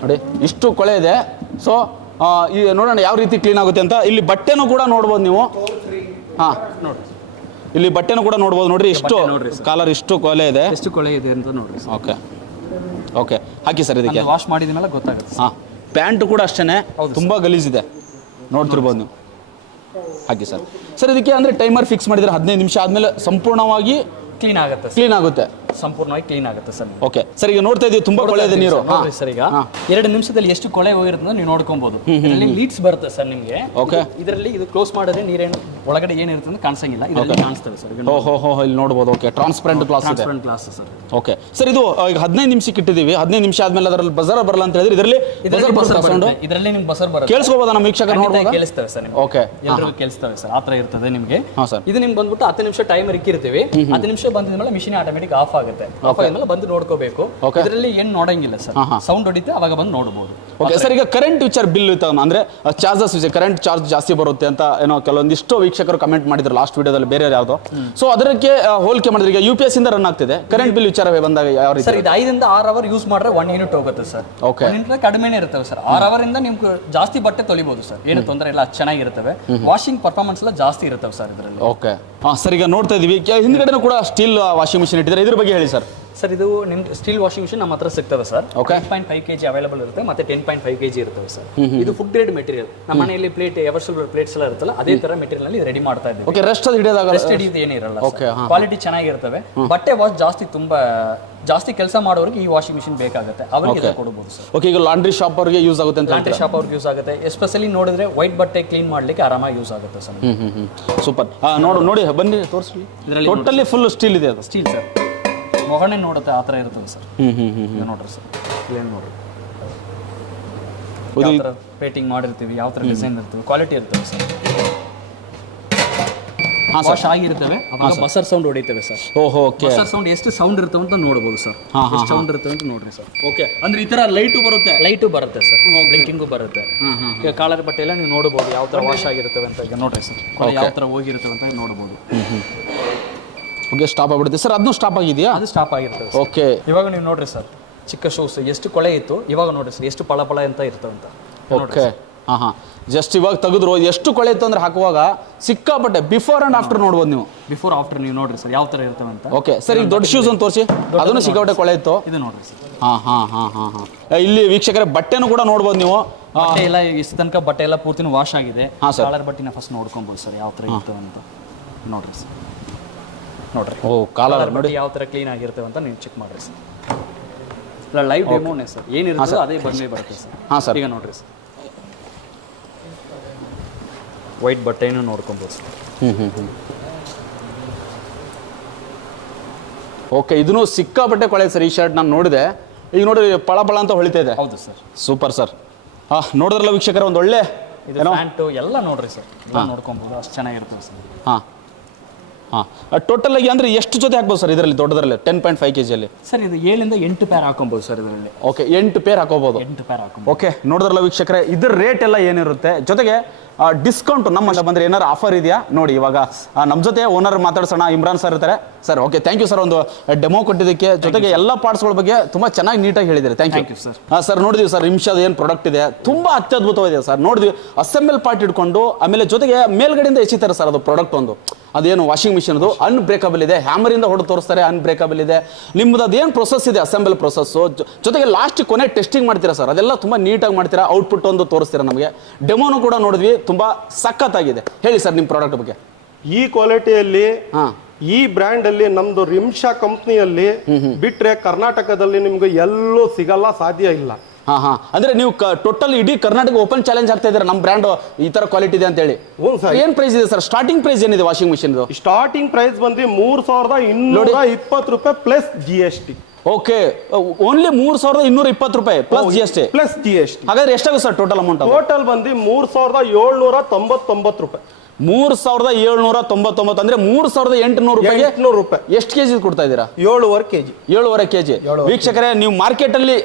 ನೋಡಿ ಇಷ್ಟು ಕೊಳೆ ಇದೆ. ಸೊ ಈ ನೋಡೋಣ ಯಾವ ರೀತಿ ಕ್ಲೀನ್ ಆಗುತ್ತೆ ಅಂತ. ಇಲ್ಲಿ ಬಟ್ಟೆನೂ ಕೂಡ ನೋಡ್ಬೋದು ನೀವು. ಹಾಂ, ನೋಡಿ ಇಲ್ಲಿ ಬಟ್ಟೆನೂ ಕೂಡ ನೋಡ್ಬೋದು. ನೋಡ್ರಿ ಇಷ್ಟು ಕಾಲರ್, ಇಷ್ಟು ಕೊಳೆ ಇದೆ. ಎಷ್ಟು ಕೊಳೆ ಇದೆ ಅಂತ ನೋಡ್ರಿ. ಓಕೆ. ಹಾಕಿ ಸರ್. ಇದಕ್ಕೆ ವಾಶ್ ಮಾಡಿದ ಮೇಲೆ ಗೊತ್ತಾಗುತ್ತೆ. ಹಾಂ, ಪ್ಯಾಂಟ್ ಕೂಡ ಅಷ್ಟೇ ತುಂಬ ಗಲೀಜಿದೆ, ನೋಡ್ತಿರ್ಬೋದು ನೀವು. ಹಾಕಿ ಸರ್. ಸರ್, ಇದಕ್ಕೆ ಅಂದರೆ ಟೈಮರ್ ಫಿಕ್ಸ್ ಮಾಡಿದರೆ 15 ನಿಮಿಷ ಆದಮೇಲೆ ಸಂಪೂರ್ಣವಾಗಿ ಕ್ಲೀನ್ ಆಗುತ್ತೆ. ಸಂಪೂರ್ಣವಾಗಿ ಕ್ಲೀನ್ ಆಗುತ್ತೆ ಸರ್. Okay sir. ಈಗ ನೋಡ್ತಾ ಇದೀವಿ ತುಂಬಾ ಕೊಳೆ ಇದೆ ನೀರು. ಸರ್, ಈಗ 2 ನಿಮಿಷದಲ್ಲಿ ಎಷ್ಟು ಕೊಳೆ ಹೋಗಿರುತ್ತೆ ನೀವು ನೋಡ್ಕೊಬಹುದು. ಇದರಲ್ಲಿ ಲೀಡ್ಸ್ ಬರುತ್ತೆ ಸರ್ ನಿಮಗೆ. ಓಕೆ. ಇದರಲ್ಲಿ ಇದು ಕ್ಲೋಸ್ ಮಾಡಿದ್ರೆ ನೀರೇನು ಒಳಗಡೆ ಏನಿರುತ್ತೆ ಅಂತ ಕಾಣಿಸಂಗಿಲ್ಲ. ಇದರಲ್ಲಿ ಕಾಣಿಸ್ತದೆ ಸರ್. ಓಹೋ, ಇಲ್ಲಿ ನೋಡಬಹುದು. ಓಕೆ. ಟ್ರಾನ್ಸ್ಪರೆಂಟ್ ಗ್ಲಾಸ್ ಇದೆ. Glass sir. Okay sir. ಇದು ಈಗ 15 ನಿಮಿಷಕ್ಕೆ ಇಟ್ಟಿದ್ದೀವಿ. 15 ನಿಮಿಷ ಆದ್ಮೇಲೆ ಅದರಲ್ಲಿ ಬಜರ್ ಬರಲ್ಲ ಅಂತ ಹೇಳಿದ್ರೆ ಇದರಲ್ಲಿ ಇದರಲ್ಲಿ ನಿಮ್ಗೆ ಬಜರ್ ಬರುತ್ತೆ. ಕೇಳಿಸ್ಕೋಬೋದಾ ನಮ್ಮ ವೀಕ್ಷಕರು? ನೋಡಬಹುದು, ಕೇಳಿಸ್ತವೆ ಸರ್ ನಿಮಗೆ. ಓಕೆ. ಎಲ್ಲರಿಗೂ ಕೇಳಿಸ್ತವೆ ಸರ್. ಆ ಥರ ಇರ್ತದೆ ನಿಮಗೆ. ಹಾಂ ಸರ್. ಇದು ನಿಮ್ಗೆ ಬಂದ್ಬಿಟ್ಟು 10 ನಿಮಿಷ ಟೈಮರ್ ಇಕ್ಕಿರ್ತೀವಿ. 10 ನಿಮಿಷ ಬಂದಿದ್ಮೇಲೆ ಮಿಷಿನ್ ಆಟೋಮೆಟಿಕ್ ಆಫ್ ಆಗುತ್ತೆ. ಆಫ್ ಆದ್ಮೇಲೆ ಬಂದು ನೋಡ್ಕೋಬೇಕು. ಇದರಲ್ಲಿ ಏನು ನೋಡಂಗಿಲ್ಲ ಸರ್. ಸೌಂಡ್ ಹೊಡಿತೆ, ಅವಾಗ ಬಂದು ನೋಡಬಹುದು. Okay sir. ಈಗ ಕರೆಂಟ್ ವಿಚಾರ ಬಿಲ್ ಇತ್ತು ಅಂದ್ರೆ ಚಾರ್ಜಸ್ ಕರೆಂಟ್ ಚಾರ್ಜ್ ಜಾಸ್ತಿ ಬರುತ್ತೆ ಅಂತ ಏನೋ ಕೆಲವೊಂದಿಷ್ಟು ವೀಕ್ಷಕ ವೀಕ್ಷಕರು ಕಮೆಂಟ್ ಮಾಡಿದ್ರು ಲಾಸ್ಟ್ ವಿಡಿಯೋದಲ್ಲಿ ಬೇರೆ ಯಾವುದು. ಸೊ ಅದಕ್ಕೆ ಹೋಲಿಕೆ ಮಾಡಿದ್ರೆ ಈಗ UPS ಇಂದ ರನ್ ಆಗ್ತಿದೆ, ಕರೆಂಟ್ ಬಿಲ್ ವಿಚಾರವೇ ಬಂದಾಗ ಯಾವ ರೀತಿ ಸರ್? ಇದು 5 ಇಂದ 6 ಅವರ್ ಯೂಸ್ ಮಾಡಿದ್ರೆ 1 ಯೂನಿಟ್ ಹೋಗುತ್ತೆ ಸರ್. ಓಕೆ, ಕಡಿಮೆನೇ ಇರ್ತವೆ ಸರ್. 6 ಅವರ್ ಇಂದ ನಿಮ್ಗೆ ಜಾಸ್ತಿ ಬಟ್ಟೆ ತೊಳಿಬಹುದು ಸರ್, ಏನು ತೊಂದರೆ ಇಲ್ಲ, ಚೆನ್ನಾಗಿರ್ತವೆ. ವಾಷಿಂಗ್ ಪರ್ಫಾರ್ಮೆನ್ಸ್ ಎಲ್ಲ ಜಾಸ್ತಿ ಇರ್ತವೆ ಸರ್ ಇದರಲ್ಲಿ. ಓಕೆ, ಸರ್ ಈಗ ನೋಡ್ತಾ ಇದೀವಿ ಹಿಂದ್ಗಡೆನೂ ಕೂಡ ಸ್ಟೀಲ್ ವಾಷಿಂಗ್ ಮಿಷಿನ್ ಇಟ್ಟಿದ್ದಾರೆ, ಇದ್ರ ಬಗ್ಗೆ ಹೇಳಿ ಸರ್. ಸರ್ ಇದು ನಿಮ್ಗೆ ಸ್ಟೀಲ್ ವಾಷಿಂಗ್ ಮಿಷಿನ್ ನಮ್ಮ ಹತ್ರ ಸಿಗ್ತವೆ ಸರ್. Okay. 10.5 kg ಅವೈಲೇಬಲ್ ಇರುತ್ತೆ, ಮತ್ತೆ 10.5 kg ಇರ್ತವೆ ಸರ್. ಇದು ಫುಡ್ ಗ್ರೇಡ್ ಮೆಟೀರಿಯಲ್. ನಮ್ಮ ಮನೆಯಲ್ಲಿ ಪ್ಲೇಟ್ ಎವರ್ಸಿಬಲ್ ಪ್ಲೇಟ್ಸ್ ಎಲ್ಲ ಇರುತ್ತಲ್ಲ, ಅದೇ ತರ ಮೆಟೀರಿಯಲ್ ನಲ್ಲಿ ರೆಡಿ ಮಾಡ್ತಾ ಇದ್ದೀವಿ. ಓಕೆ, ರೆಸ್ಟ್ ಅದು ಹಿಡಿಯೋದಾಗ ರೆಸ್ಟ್ ಹಿಡಿಯೋದು ಏನಿರಲ್ಲ. ಕ್ವಾಲಿಟಿ ಚೆನ್ನಾಗಿರ್ತವೆ. ಬಟ್ಟೆ ವಾಶ್ ಜಾಸ್ತಿ ಕೆಲಸ ಮಾಡೋರಿಗೆ ಈ ವಾಷಿಂಗ್ ಮಿಷಿನ್ ಬೇಕಾಗುತ್ತೆ, ಅವರಿಗೆ ಇದನ್ನ ಕೊಡಬಹುದು ಸರ್. ಓಕೆ, ಈಗ ಲಾಂಡ್ರಿ ಶಾಪ್ ಅವರಿಗೆ ಯೂಸ್ ಆಗುತ್ತೆ ಅಂತ. ಲಾಂಡ್ರಿ ಶಾಪ್ ಅವ್ರಿಗೆ ಯೂಸ್ ಆಗುತ್ತೆ, ಎಸ್ಪೆಷಲಿ ನೋಡಿದ್ರೆ ವೈಟ್ ಬಟ್ಟೆ ಕ್ಲೀನ್ ಮಾಡ್ಲಿಕ್ಕೆ ಆರಾಮಾಗಿ ಯೂಸ್ ಆಗುತ್ತೆ ಸರ್. ಸೂಪರ್. ನೋಡಿ ಬನ್ನಿ ತೋರಿಸಿ. ಇದರಲ್ಲಿ ಟೋಟಲಿ ಫುಲ್ ಸ್ಟೀಲ್ ಇದೆ ಅದು. ಸ್ಟೀಲ್ ಸರ್, ಮೊಗಣೆ ನೋಡುತ್ತೆ ಆ ಥರ ಇರ್ತದೆ ಸರ್. ನೋಡ್ರಿ ಸರ್, ಕ್ಲೀನ್ ನೋಡ್ರಿ ಯಾವ ಥರ ಪೇಂಟಿಂಗ್ ಮಾಡಿರ್ತೀವಿ, ಯಾವ ಥರ ಡಿಸೈನ್ ಇರ್ತದೆ, ಕ್ವಾಲಿಟಿ ಇರ್ತದೆ ಸರ್. ವಾಶ್ ಆಗಿರ್ತವೆ, ಅವಾಗ ಬಸರ್ ಸೌಂಡ್ ಹೊಡಿತೇವೆ ಸರ್. ಓಹೋ, ಓಕೆ. ಬಸರ್ ಸೌಂಡ್ ಎಷ್ಟು ಸೌಂಡ್ ಇರ್ತವೆ ಅಂತ ನೋಡಬಹುದು ಸರ್. ಎಷ್ಟು ಸೌಂಡ್ ಇರ್ತವೆ ಅಂತ ನೋಡ್ರಿ ಸರ್. ಓಕೆ, ಅಂದ್ರೆ ಈ ತರ ಲೈಟು ಬರುತ್ತೆ ಸರ್, ಬ್ಲಿಂಕಿಂಗು ಬರುತ್ತೆ. ಈಗ ಕಾಲರ್ ಬಟ್ಟೆ ಎಲ್ಲ ನೀವು ನೋಡಬಹುದು ಯಾವ ತರ ವಾಶ್ ಆಗಿರ್ತವೆ ಅಂತ. ಈಗ ನೋಡ್ರಿ ಸರ್, ಯಾವ ತರ ಹೋಗಿರ್ತವೆ ಅಂತ ನೋಡಬಹುದು. ಓಕೆ, ಸ್ಟಾಪ್ ಆಗ್ಬಿಡುತ್ತೆ ಸರ್. ಅದನ್ನು ಸ್ಟಾಪ್ ಆಗಿದೆಯಾ? ಅದು ಸ್ಟಾಪ್ ಆಗಿರ್ತದೆ. ಓಕೆ, ಇವಾಗ ನೀವು ನೋಡ್ರಿ ಸರ್, ಚಿಕ್ಕ ಶೂಸ್ ಎಷ್ಟು ಕೊಳೆ ಇತ್ತು, ಇವಾಗ ನೋಡ್ರಿ ಸರ್ ಎಷ್ಟು ಪಳ ಅಂತ ಇರ್ತವೆ ಅಂತ. ಓಕೆ, ಜಸ್ಟ್ ಇವಾಗ ತೆಗೆದ್ರು ಎಷ್ಟು ಕೊಳೆ ಇತ್ತು ಅಂದ್ರೆ ಹಾಕುವಾಗ ಸಿಕ್ಕಾಪಟ್ಟೆ ಬಿಫೋರ್ ಅಂಡ್ ಆಫ್ಟರ್ ನೋಡ್ಬೋದು ನೀವು. ಬಿಫೋರ್ ಆಫ್ಟರ್ ನೀವು ನೋಡ್ರಿ ಸರ್ ಯಾವ ತರ ಇರ್ತವೆ ಅಂತ. ಓಕೆ ಸರ್, ಈಗ ದೊಡ್ಡ ಶೂಸ್ ಅಂತ ತೋರಿಸಿ, ಅದನ್ನು ಸಿಕ್ಕಾಪಟ್ಟೆ ಕೊಳೆ ಇತ್ತು. ಇದು ನೋಡ್ರಿ ಸರ್. ಇಲ್ಲಿ ವೀಕ್ಷಕರೇ ಬಟ್ಟೆನೂ ಕೂಡ ನೋಡ್ಬೋದು ನೀವು. ಬಟ್ಟೆ ಎಲ್ಲ ಇಷ್ಟು ತನಕ ಬಟ್ಟೆ ಎಲ್ಲ ಪೂರ್ತಿನೂ ವಾಶ್ ಆಗಿದೆ. ಕಾಲರ್ ಬಟ್ಟೆನ ಫಸ್ಟ್ ನೋಡ್ಕೊಬೋದು ಸರ್ ಯಾವ ತರ ಇರ್ತವೆ ಅಂತ. ನೋಡ್ರಿ ಸರ್, ನೋಡ್ರಿ. ಓ, ಕಾಲರ್ ನೋಡಿ ಯಾವ ತರ ಕ್ಲೀನ್ ಆಗಿರ್ತವೆ ಅಂತ ನೀವು ಚೆಕ್ ಮಾಡ್ರಿ ಸರ್. ಇಲ್ಲ ಲೈವ್ ಡೆಮೋನೇ ಸರ್, ಏನಿರ್ತದೆ ಅದೇ ಬಂದೇ ಬರುತ್ತೆ ಸರ್. ಸರ್ ಈಗ ನೋಡ್ರಿ ಸರ್, ವೈಟ್ ಬಟ್ಟೆನೂ ನೋಡ್ಕೊಬೋದು ಸರ್. ಓಕೆ, ಇದನ್ನು ಸಿಕ್ಕಾಪಟ್ಟೆ ಕೊಳೆ ಸರ್. ಈ ಶರ್ಟ್ ನಾನು ನೋಡಿದೆ, ಈಗ ನೋಡ್ರಿ ಪಳ ಅಂತ ಹೊಳಿತಾ ಇದೆ. ಹೌದು ಸರ್, ಸೂಪರ್ ಸರ್. ನೋಡಿದ್ರಲ್ಲ ವೀಕ್ಷಕರ, ಒಂದು ಒಳ್ಳೆ ಪ್ಯಾಂಟು ಎಲ್ಲ ನೋಡ್ರಿ ಸರ್, ನೋಡ್ಕೊಬೋದು, ಅಷ್ಟು ಚೆನ್ನಾಗಿರ್ತದೆ ಸರ್. ಟೋಟಲ್ ಆಗಿ ಅಂದ್ರೆ ಎಷ್ಟು ಜೊತೆ ಹಾಕ್ಬೋದು ಸರ್ ಇದರಲ್ಲಿ ದೊಡ್ಡದರಲ್ಲಿ 10.5 kg ಅಲ್ಲಿ? ಸರ್ ಇದು 7 ಇಂದ 8 ಪೇರ್ ಹಾಕೊಬೋದು ಸರ್ ಇದರಲ್ಲಿ. ಓಕೆ, 8 ಪೇರ್ ಹಾಕೋಬಹುದು. 8 ಪೇರ್ ಹಾಕೊಬೋದು. ಓಕೆ, ನೋಡಿದ್ರಲ್ಲ ವೀಕ್ಷಕರೇ, ಇದ್ರ ರೇಟ್ ಎಲ್ಲ ಏನಿರುತ್ತೆ, ಜೊತೆಗೆ ಡಿಸ್ಕೌಂಟ್ ನಮ್ಮ ಬಂದ್ರೆ ಏನಾರು ಆಫರ್ ಇದೆಯಾ ನೋಡಿ. ಇವಾಗ ನಮ್ಮ ಜೊತೆ ಓನರ್ ಮಾತಾಡ್ಸೋಣ, ಇಮ್ರಾನ್ ಸರ್ ಇರ್ತಾರೆ. Sir okay, thank you sir, ಒಂದು ಡೆಮೋ ಕೊಟ್ಟಿದ್ದಕ್ಕೆ, ಜೊತೆಗೆ ಎಲ್ಲ ಪಾರ್ಟ್ಸ್ಗಳ ಬಗ್ಗೆ ತುಂಬಾ ಚೆನ್ನಾಗಿ ನೀಟಾಗಿ ಹೇಳಿದ್ದಾರೆ. Thank you sir. ಸರ್ ನೋಡಿದ್ವಿ ಸರ್, ನಿಮಿಷದ ಏನು ಪ್ರಾಡಕ್ಟ್ ಇದೆ ತುಂಬಾ ಅತ್ಯದ್ಭುತವಾಗಿದೆ ಸರ್. ನೋಡಿದ್ವಿ ಅಸೆಂಬಲ್ ಪಾರ್ಟ್ ಇಟ್ಕೊಂಡು, ಆಮೇಲೆ ಜೊತೆಗೆ ಮೇಲ್ಗಡೆಯಿಂದ ಎಸಿತಾರೆ ಸರ್ ಅದು ಪ್ರಾಡಕ್ಟ್. ಒಂದು ಅದೇನು ವಾಷಿಂಗ್ ಮಿಷಿನ್ ಅದು ಅನ್ಬ್ರೇಕಬಲ್ ಇದೆ, ಹ್ಯಾಮರಿಂದ ಹೊಡೆದು ತೋರಿಸ್ತಾರೆ, ಅನ್ಬ್ರೇಕಬಲ್ ಇದೆ. ನಿಮ್ಮದು ಅದೇನು ಪ್ರೊಸೆಸ್ ಇದೆ ಅಸೆಂಬಲ್ ಪ್ರೊಸೆಸ್ಸು, ಜೊತೆಗೆ ಲಾಸ್ಟ್ ಕೊನೆ ಟೆಸ್ಟಿಂಗ್ ಮಾಡ್ತೀರಾ ಸರ್, ಅದೆಲ್ಲ ತುಂಬಾ ನೀಟಾಗಿ ಮಾಡ್ತೀರಾ. ಔಟ್ಪುಟ್ ಒಂದು ತೋರಿಸ್ತೀರಾ ನಮಗೆ. ಡೆಮೋನು ಕೂಡ ನೋಡಿದ್ವಿ, ತುಂಬಾ ಸಖತ್ತಾಗಿದೆ. ಹೇಳಿ ಸರ್ ನಿಮ್ಮ ಪ್ರಾಡಕ್ಟ್ ಬಗ್ಗೆ. ಈ ಕ್ವಾಲಿಟಿಯಲ್ಲಿ, ಈ ಬ್ರ್ಯಾಂಡ್ ಅಲ್ಲಿ, ನಮ್ದು ರಿಮ್ಶಾ ಕಂಪ್ನಿಯಲ್ಲಿ ಬಿಟ್ರೆ ಕರ್ನಾಟಕದಲ್ಲಿ ನಿಮ್ಗೆ ಎಲ್ಲೂ ಸಿಗಲ್ಲ, ಸಾಧ್ಯ ಇಲ್ಲ. ಅಂದ್ರೆ ನೀವು ಟೋಟಲ್ ಇಡೀ ಕರ್ನಾಟಕ ಓಪನ್ ಚಾಲೆಂಜ್ ಆಗ್ತಾ ಇದ್ದಾರೆ ನಮ್ಮ ಬ್ರ್ಯಾಂಡ್ ಈ ತರ ಕ್ವಾಲಿಟಿ ಇದೆ ಅಂತ ಹೇಳಿ. ಏನ್ ಪ್ರೈಸ್ ಇದೆ ಸರ್? ಸ್ಟಾರ್ಟಿಂಗ್ ಪ್ರೈಸ್ ಏನಿದೆ ವಾಷಿಂಗ್ ಮಿಷಿನ್? ಸ್ಟಾರ್ಟಿಂಗ್ ಪ್ರೈಸ್ ಬಂದು 3220 ರೂಪಾಯಿ ಪ್ಲಸ್ GST. ಓಕೆ, ಓನ್ಲಿ 3220 ರೂಪಾಯಿ ಪ್ಲಸ್ GST. Plus GST. ಹಾಗಾದ್ರೆ ಎಷ್ಟಾಗುತ್ತೆ ಸರ್ ಟೋಟಲ್ ಅಮೌಂಟ್? ಟೋಟಲ್ ಬಂದು 3799 ರೂಪಾಯಿ. 3799 ಅಂದ್ರೆ 3800 ರೂಪಾಯಿ. ಎಷ್ಟು ಕೆಜಿ ಕೊಡ್ತಾ ಇದ್ದೀರಾ? 7.5 ಕೆಜಿ. ವೀಕ್ಷಕರೇ, ನೀವು ಮಾರ್ಕೆಟ್ ಅಲ್ಲಿ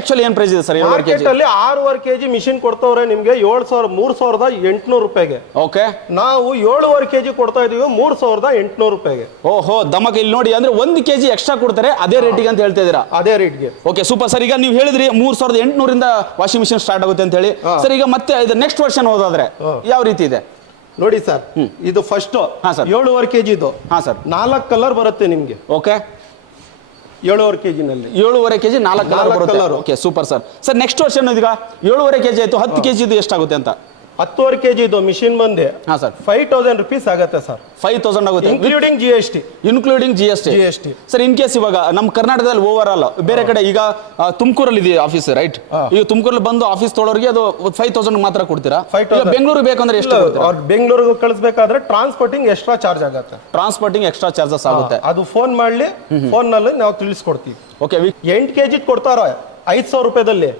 ಆಕ್ಚುಲಿ ಏನ್ ಪ್ರೈಸ್ ಇದೆ ಸರ್? 6.5 ಕೆಜಿ ಮಿಷಿನ್ ಕೊಡ್ತವ್ರೆ ನಿಮ್ಗೆ 3800 ರೂಪಾಯಿಗೆ. ಓಕೆ, ನಾವು 7.5 ಕೆಜಿ ಕೊಡ್ತಾ ಇದೀವಿ 3800 ರೂಪಾಯಿಗೆ. ಓಹೋ, ದಮಕ ಇಲ್ಲಿ ನೋಡಿ, ಅಂದ್ರೆ 1 ಕೆಜಿ ಎಕ್ಸ್ಟ್ರಾ ಕೊಡ್ತಾರೆ ಅದೇ ರೇಟಿಗೆ ಅಂತ ಹೇಳ್ತಾ ಇದೀರಾ? ಅದೇ ರೇಟ್ಗೆ. Okay, super sir. ಈಗ ನೀವು ಹೇಳಿದ್ರಿ 3800 ಇಂದ ವಾಷಿಂಗ್ ಮಿಷಿನ್ ಸ್ಟಾರ್ಟ್ ಆಗುತ್ತೆ ಅಂತ ಹೇಳಿ. ಸರ್ ಈಗ ಮತ್ತೆ ಇದು ನೆಕ್ಸ್ಟ್ ವರ್ಷನ್ ಹೋದಾದ್ರೆ ಯಾವ ರೀತಿ ಇದೆ ನೋಡಿ ಸರ್? ಇದು ಫಸ್ಟ್ 7.5 ಕೆಜಿ ಇದು. ಸರ್ 4 ಕಲರ್ ಬರುತ್ತೆ ನಿಮ್ಗೆ. ಓಕೆ, 7.5 ಕೆಜಿನಲ್ಲಿ 7.5 ಕೆಜಿ 4 ಕಲರ್ ಬರುತ್ತೆ. Okay, super sir. Sir next version ಈಗ 7.5 ಕೆಜಿ ಆಯ್ತು, 10 ಕೆಜಿ ಇದು ಎಷ್ಟಾಗುತ್ತೆ ಅಂತ? 10.5 ಕೆಜಿ ಇದು ಮಿಷಿನ್ ಬಂದೆ ಸರ್ 5000 rupees ಆಗುತ್ತೆ ಸರ್. 5000 ಆಗುತ್ತೆ including GST. Sir in case ಇವಾಗ ನಮ್ಮ ಕರ್ನಾಟಕದಲ್ಲಿ ಓವರ್ ಆಲ್ ಬೇರೆ ಕಡೆ, ಈಗ ತುಮಕೂರಲ್ಲಿ ಇದೆ ಆಫೀಸ್ ರೈಟ್? ಈಗ ತುಮಕೂರಲ್ಲಿ ಬಂದು ಆಫೀಸ್ ತೊಳೋರಿಗೆ ಅದು 5000 ಮಾತ್ರ ಕೊಡ್ತೀರಾ? ಬೆಂಗಳೂರು ಬೇಕಂದ್ರೆ ಎಷ್ಟು? ಬೆಂಗಳೂರಿಗೆ ಕಳಿಸಬೇಕಾದ್ರೆ ಟ್ರಾನ್ಸ್ಪೋರ್ಟಿಂಗ್ ಎಕ್ಸ್ಟ್ರಾ ಚಾರ್ಜ್ ಆಗುತ್ತೆ. ಟ್ರಾನ್ಸ್ಪೋರ್ಟಿಂಗ್ ಎಕ್ಸ್ಟ್ರಾ ಚಾರ್ಜಸ್ ಆಗುತ್ತೆ. ಅದು ಫೋನ್ ಮಾಡ್ಲಿ, ಫೋನ್ ನಲ್ಲಿ ನಾವು ತಿಳಿಸ್ಕೊಡ್ತೀವಿ. ಓಕೆ, 8 ಕೆಜಿ ಕೊಡ್ತಾರ 5000 ರೂಪಾಯಿದಲ್ಲಿ,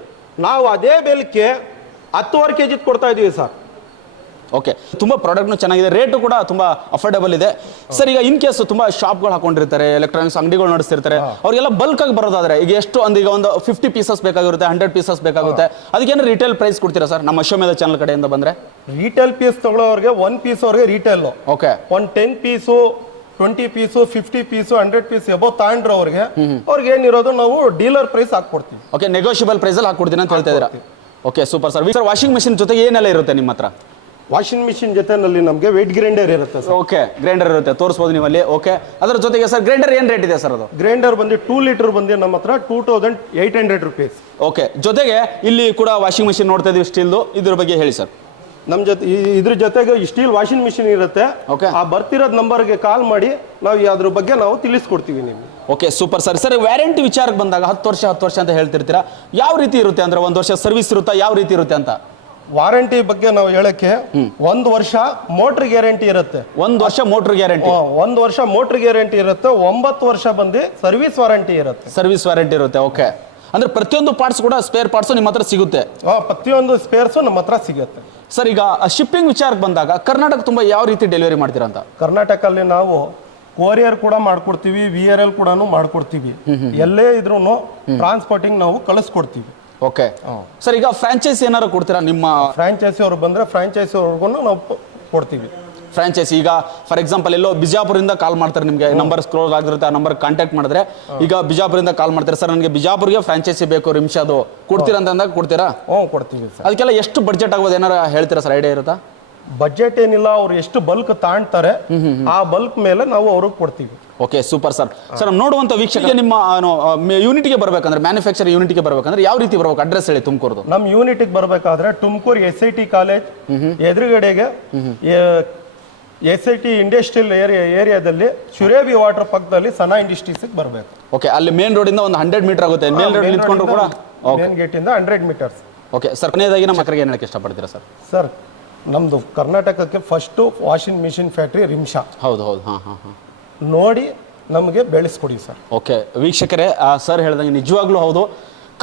ನಾವು ಅದೇ ಬೆಲೆಗೆ 10.5 ಕೆಜಿ ಕೊಡ್ತಾ ಇದೀವಿ ಸರ್. ಓಕೆ, ತುಂಬ ಪ್ರಾಡಕ್ಟ್ನು ಚೆನ್ನಾಗಿದೆ, ರೇಟು ಕೂಡ ತುಂಬ ಅಫೋರ್ಡಬಲ್ ಇದೆ ಸರ್. ಈಗ ಇನ್ ಕೇಸ್ ತುಂಬ ಶಾಪ್ಗಳು ಹಾಕೊಂಡಿರ್ತಾರೆ, ಎಲೆಕ್ಟ್ರಾನಿಕ್ಸ್ ಅಂಗಡಿಗಳು ನಡೆಸ್ತಿರ್ತಾರೆ, ಅವ್ರಿಗೆಲ್ಲ ಬಲ್ಕ್ ಆಗಿ ಬರೋದಾದ್ರೆ ಈಗ ಎಷ್ಟು ಈಗ ಒಂದು 50 ಪೀಸಸ್ ಬೇಕಾಗಿರುತ್ತೆ, 100 ಪೀಸಸ್ ಬೇಕಾಗುತ್ತೆ, ಅದಕ್ಕೇನು ರಿಟೇಲ್ ಪ್ರೈಸ್ ಕೊಡ್ತೀರಾ ಸರ್ ನಮ್ಮ ಅಶ್ವಮೇಧ ಚಾನಲ್ ಕಡೆಯಿಂದ ಬಂದ್ರೆ? ರಿಟೇಲ್ ಪೀಸ್ ತಗೊಳ್ಳೋರಿಗೆ 1 ಪೀಸ್ ಅವ್ರಿಗೆ ರಿಟೇಲ್, ಓಕೆ, ಒಂದು 10 piece 20 piece 50 piece 100 piece above ತಗೊಂಡ್ರೆ ಅವ್ರಿಗೆ ಏನಿರೋದು ನಾವು ಡೀಲರ್ ಪ್ರೈಸ್ ಹಾಕೊಡ್ತೀವಿ. ಓಕೆ, ನೆಗೋಷಿಯಬಲ್ ಪ್ರೈಸ್ ಅಲ್ಲಿ ಹಾಕೊಡ್ತೀನಿ ಅಂತ ಹೇಳ್ತಾ ಇದ್ದೀರಾ. Okay, super sir. Sir washing machine ಜೊತೆಗೆ ಏನೆಲ್ಲ ಇರುತ್ತೆ ನಿಮ್ಮ ಹತ್ರ? ವಾಷಿಂಗ್ ಮಿಷಿನ್ ಜೊತೆನಲ್ಲಿ ನಮಗೆ ವೆಟ್ ಗ್ರೈಂಡರ್ ಇರುತ್ತೆ ಸರ್. ಓಕೆ, ಗ್ರೈಂಡರ್ ಇರುತ್ತೆ, ತೋರಿಸ್ಬೋದು ನೀವು ಅಲ್ಲಿ. ಓಕೆ, ಅದರ ಜೊತೆಗೆ ಸರ್ ಗ್ರೈಂಡರ್ ಏನು ರೇಟ್ ಇದೆ ಸರ್? ಅದು ಗ್ರೈಂಡರ್ ಬಂದು 2 ಲೀಟರ್ ಬಂದು ನಮ್ಮ ಹತ್ರ 2800 ರುಪೀಸ್. ಓಕೆ, ಜೊತೆಗೆ ಇಲ್ಲಿ ಕೂಡ ವಾಷಿಂಗ್ ಮಿಷಿನ್ ನೋಡ್ತಾ ಇದೀವಿ ಸ್ಟೀಲ್ದು, ಇದ್ರ ಬಗ್ಗೆ ಹೇಳಿ ಸರ್. ನಮ್ಮ ಜೊತೆ ಇದ್ರ ಜೊತೆಗೆ ಸ್ಟೀಲ್ ವಾಷಿಂಗ್ ಮಿಷಿನ್ ಇರುತ್ತೆ. ಆ ಬರ್ತಿರೋದ್ ನಂಬರ್ಗೆ ಕಾಲ್ ಮಾಡಿ ನಾವು ಅದ್ರ ಬಗ್ಗೆ ನಾವು ತಿಳಿಸ್ಕೊಡ್ತೀವಿ ನಿಮ್ಗೆ. Okay, super sir. Sir warranty ವಿಚಾರಕ್ಕೆ ಬಂದಾಗ 10 ವರ್ಷ ಅಂತ ಹೇಳ್ತಿರ್ತೀರಾ, ಯಾವ ರೀತಿ ಇರುತ್ತೆ ಅಂದ್ರೆ 1 ವರ್ಷ ಸರ್ವಿಸ್ ಇರುತ್ತಾ, ಯಾವ ರೀತಿ ಇರುತ್ತೆ ಅಂತ? ವಾರಂಟಿ ಬಗ್ಗೆ ನಾವು ಹೇಳಕ್ಕೆ 1 ವರ್ಷ ಮೋಟರ್ ಗ್ಯಾರಂಟಿ ಇರುತ್ತೆ. 1 ವರ್ಷ ಮೋಟರ್ ಗ್ಯಾರಂಟಿ? 1 ವರ್ಷ ಮೋಟರ್ ಗ್ಯಾರಂಟಿ ಇರುತ್ತೆ. 9 ವರ್ಷ ಬಂದು ಸರ್ವಿಸ್ ವಾರಂಟಿ ಇರುತ್ತೆ. ಸರ್ವಿಸ್ ವಾರಂಟಿ ಇರುತ್ತೆ. ಓಕೆ, ಅಂದ್ರೆ ಪ್ರತಿಯೊಂದು ಪಾರ್ಟ್ಸ್ ಕೂಡ ಸ್ಪೇರ್ ಪಾರ್ಟ್ಸ್ ನಿಮ್ಮ ಹತ್ರ ಸಿಗುತ್ತೆ? ಪ್ರತಿಯೊಂದು ಸ್ಪೇರ್ಸು ನಮ್ಮ ಹತ್ರ ಸಿಗುತ್ತೆ ಸರ್. ಈಗ ಶಿಪ್ಪಿಂಗ್ ವಿಚಾರಕ್ಕೆ ಬಂದಾಗ ಕರ್ನಾಟಕ ತುಂಬ ಯಾವ ರೀತಿ ಡೆಲಿವರಿ ಮಾಡ್ತೀರಾ ಅಂತ? ಕರ್ನಾಟಕಲ್ಲಿ ನಾವು ಕೊರಿಯರ್ ಕೂಡ ಮಾಡ್ಕೊಡ್ತೀವಿ, VRL ಕೂಡ ಮಾಡ್ಕೊಡ್ತೀವಿ. ಎಲ್ಲೇ ಇದ್ರೂ ಟ್ರಾನ್ಸ್ಪೋರ್ಟಿಂಗ್ ನಾವು ಕಳಿಸ್ಕೊಡ್ತೀವಿ. ಓಕೆ ಸರ್, ಈಗ ಫ್ರಾಂಚೈಸಿ ಏನಾರು ಕೊಡ್ತೀರಾ? ನಿಮ್ಮ ಫ್ರಾಂಚೈಸಿ ಅವರು ಬಂದ್ರೆ ಫ್ರಾಂಚೈಸಿ ಅವ್ರಿಗೂ ನಾವು ಕೊಡ್ತೀವಿ. ಫ್ರಾಂಚೈಸಿ ಈಗ ಫಾರ್ ಎಕ್ಸಾಂಪಲ್ ಎಲ್ಲೋ ಬಿಜಾಪುರಿಂದ ಕಾಲ್ ಮಾಡ್ತಾರೆ, ನಿಮಗೆ ನಂಬರ್ ಸ್ಕ್ರೋಲ್ ಆಗಿರುತ್ತೆ, ಆ ನಂಬರ್ ಕಾಂಟ್ಯಾಕ್ಟ್ ಮಾಡಿದ್ರೆ ಈಗ ಬಿಜಾಪುರಿಂದ ಕಾಲ್ ಮಾಡ್ತಾರೆ, ಸರ್ ನನಗೆ ಬಿಜಾಪುರ್ಗೆ ಫ್ರಾಂಚೈಸಿ ಬೇಕು ರಿಮ್ಶಾದು, ಕೊಡ್ತೀರಾ ಅಂತ ಅಂದಾಗ ಕೊಡ್ತೀರಾ? ಕೊಡ್ತೀವಿ ಸರ್. ಅದಕ್ಕೆಲ್ಲ ಎಷ್ಟು ಬಡ್ಜೆಟ್ ಆಗೋದು ಏನಾರ ಹೇಳ್ತೀರಾ ಸರ್? ಐಡಿಯಾ ಇರುತ್ತಾ? ಬಡ್ಜೆಟ್ ಏನಿಲ್ಲ, ಅವ್ರು ಎಷ್ಟು ಬಲ್ಕ್ ತಾಣ್ತಾರೆ ಆ ಬಲ್ಕ್ ಮೇಲೆ ನಾವು ಅವ್ರಿಗೆ ಕೊಡ್ತೀವಿ. Okay, super sir. ಸರ್ ನೋಡುವಂತ ವೀಕ್ಷಕ ನಿಮ್ಮ ಯೂನಿಟ್ಗೆ ಬರ್ಬೇಕಂದ್ರೆ, ಮ್ಯಾನುಫ್ಯಾಕ್ಚರ್ ಯೂನಿಟ್ಗೆ ಬರ್ಬೇಕಂದ್ರೆ ಯಾವ ರೀತಿ ಬರ್ಬೇಕು? ಅಡ್ರೆಸ್ ಹೇಳಿ ತುಮಕೂರ್ದು. ನಮ್ಮ ಯೂನಿಟ್ಗೆ ಬರ್ಬೇಕಾದ್ರೆ ತುಮಕೂರು SIT ಕಾಲೇಜ್ ಎದುರುಗಡೆಗೆ SIT ಇಂಡಸ್ಟ್ರಿಯಲ್ ಏರಿಯಾದಲ್ಲಿ ಸುರೇಬಿ ವಾಟರ್ ಪಕ್ಕದಲ್ಲಿ ಸನಾ ಇಂಡಸ್ಟ್ರೀಸ್ ಬರಬೇಕು. ಓಕೆ, ಅಲ್ಲಿ ಮೇನ್ ರೋಡ್ ಇಂದ ಒಂದು 100 ಮೀಟರ್ ಆಗುತ್ತೆ. ಮೇನ್ ರೋಡ್ ನಿಂತ್ಕೊಂಡ್ರು ಕೂಡ ಮೇನ್ ಗೇಟ್ ಇಂದ 100 ಮೀಟರ್ಸ್. ಓಕೆ ಸರ್, ಕೊನೆಯದಾಗಿ ನಮ್ಮ ಮಕ್ಕಳಿಗೆ ಏನು ಹೇಳಕ್ಕೆ ಇಷ್ಟಪಡ್ತೀರಾ ಸರ್? ಸರ್, ನಮ್ದು ಕರ್ನಾಟಕಕ್ಕೆ ಫಸ್ಟ್ ವಾಷಿಂಗ್ ಮಿಷಿನ್ ಫ್ಯಾಕ್ಟ್ರಿ ರಿಮ್ಶಾ. ಹೌದು. ನೋಡಿ ನಮಗೆ ಬೆಳೆಸ್ಕೊಡಿ ಸರ್. ಓಕೆ ವೀಕ್ಷಕರೇ, ಸರ್ ಹೇಳ್ದಂಗೆ ನಿಜವಾಗ್ಲೂ ಹೌದು,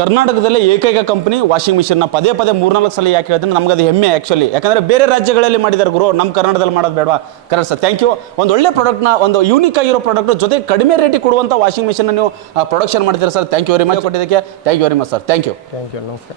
ಕರ್ನಾಟಕದಲ್ಲೇ ಏಕೈಕ ಕಂಪನಿ ವಾಷಿಂಗ್ ಮಿಷಿನ್ನ ಪದೇ 3-4 ಸಲ ಯಾಕೆ ಹೇಳ್ತೀನಿ, ನಮ್ಗೆ ಅದು ಹೆಮ್ಮೆ ಆ್ಯಕ್ಚುಲಿ. ಯಾಕಂದರೆ ಬೇರೆ ರಾಜ್ಯಗಳಲ್ಲಿ ಮಾಡಿದಾರೆ ಗುರು, ನಮ್ಮ ಕರ್ನಾಟಕದಲ್ಲಿ ಮಾಡೋದು ಬೇಡವಾ? Correct sir, thank you. ಒಂದು ಒಳ್ಳೆ ಪ್ರಾಡಕ್ಟ್ನ, ಒಂದು ಯೂನಿಕ್ ಆಗಿರೋ ಪ್ರಾಡಕ್ಟ್ ಜೊತೆ ಕಡಿಮೆ ರೇಟಿಗೆ ಕೊಡುವಂಥ ವಾಷಿಂಗ್ ಮಿಷಿನ್ನ ನೀವು ಪ್ರೊಡಕ್ಷನ್ ಮಾಡ್ತೀರಾ sir. Thank you very much ಕೊಟ್ಟಿದ್ದಕ್ಕೆ. Thank you very much sir. Thank you. ನಮಸ್ಕಾರ.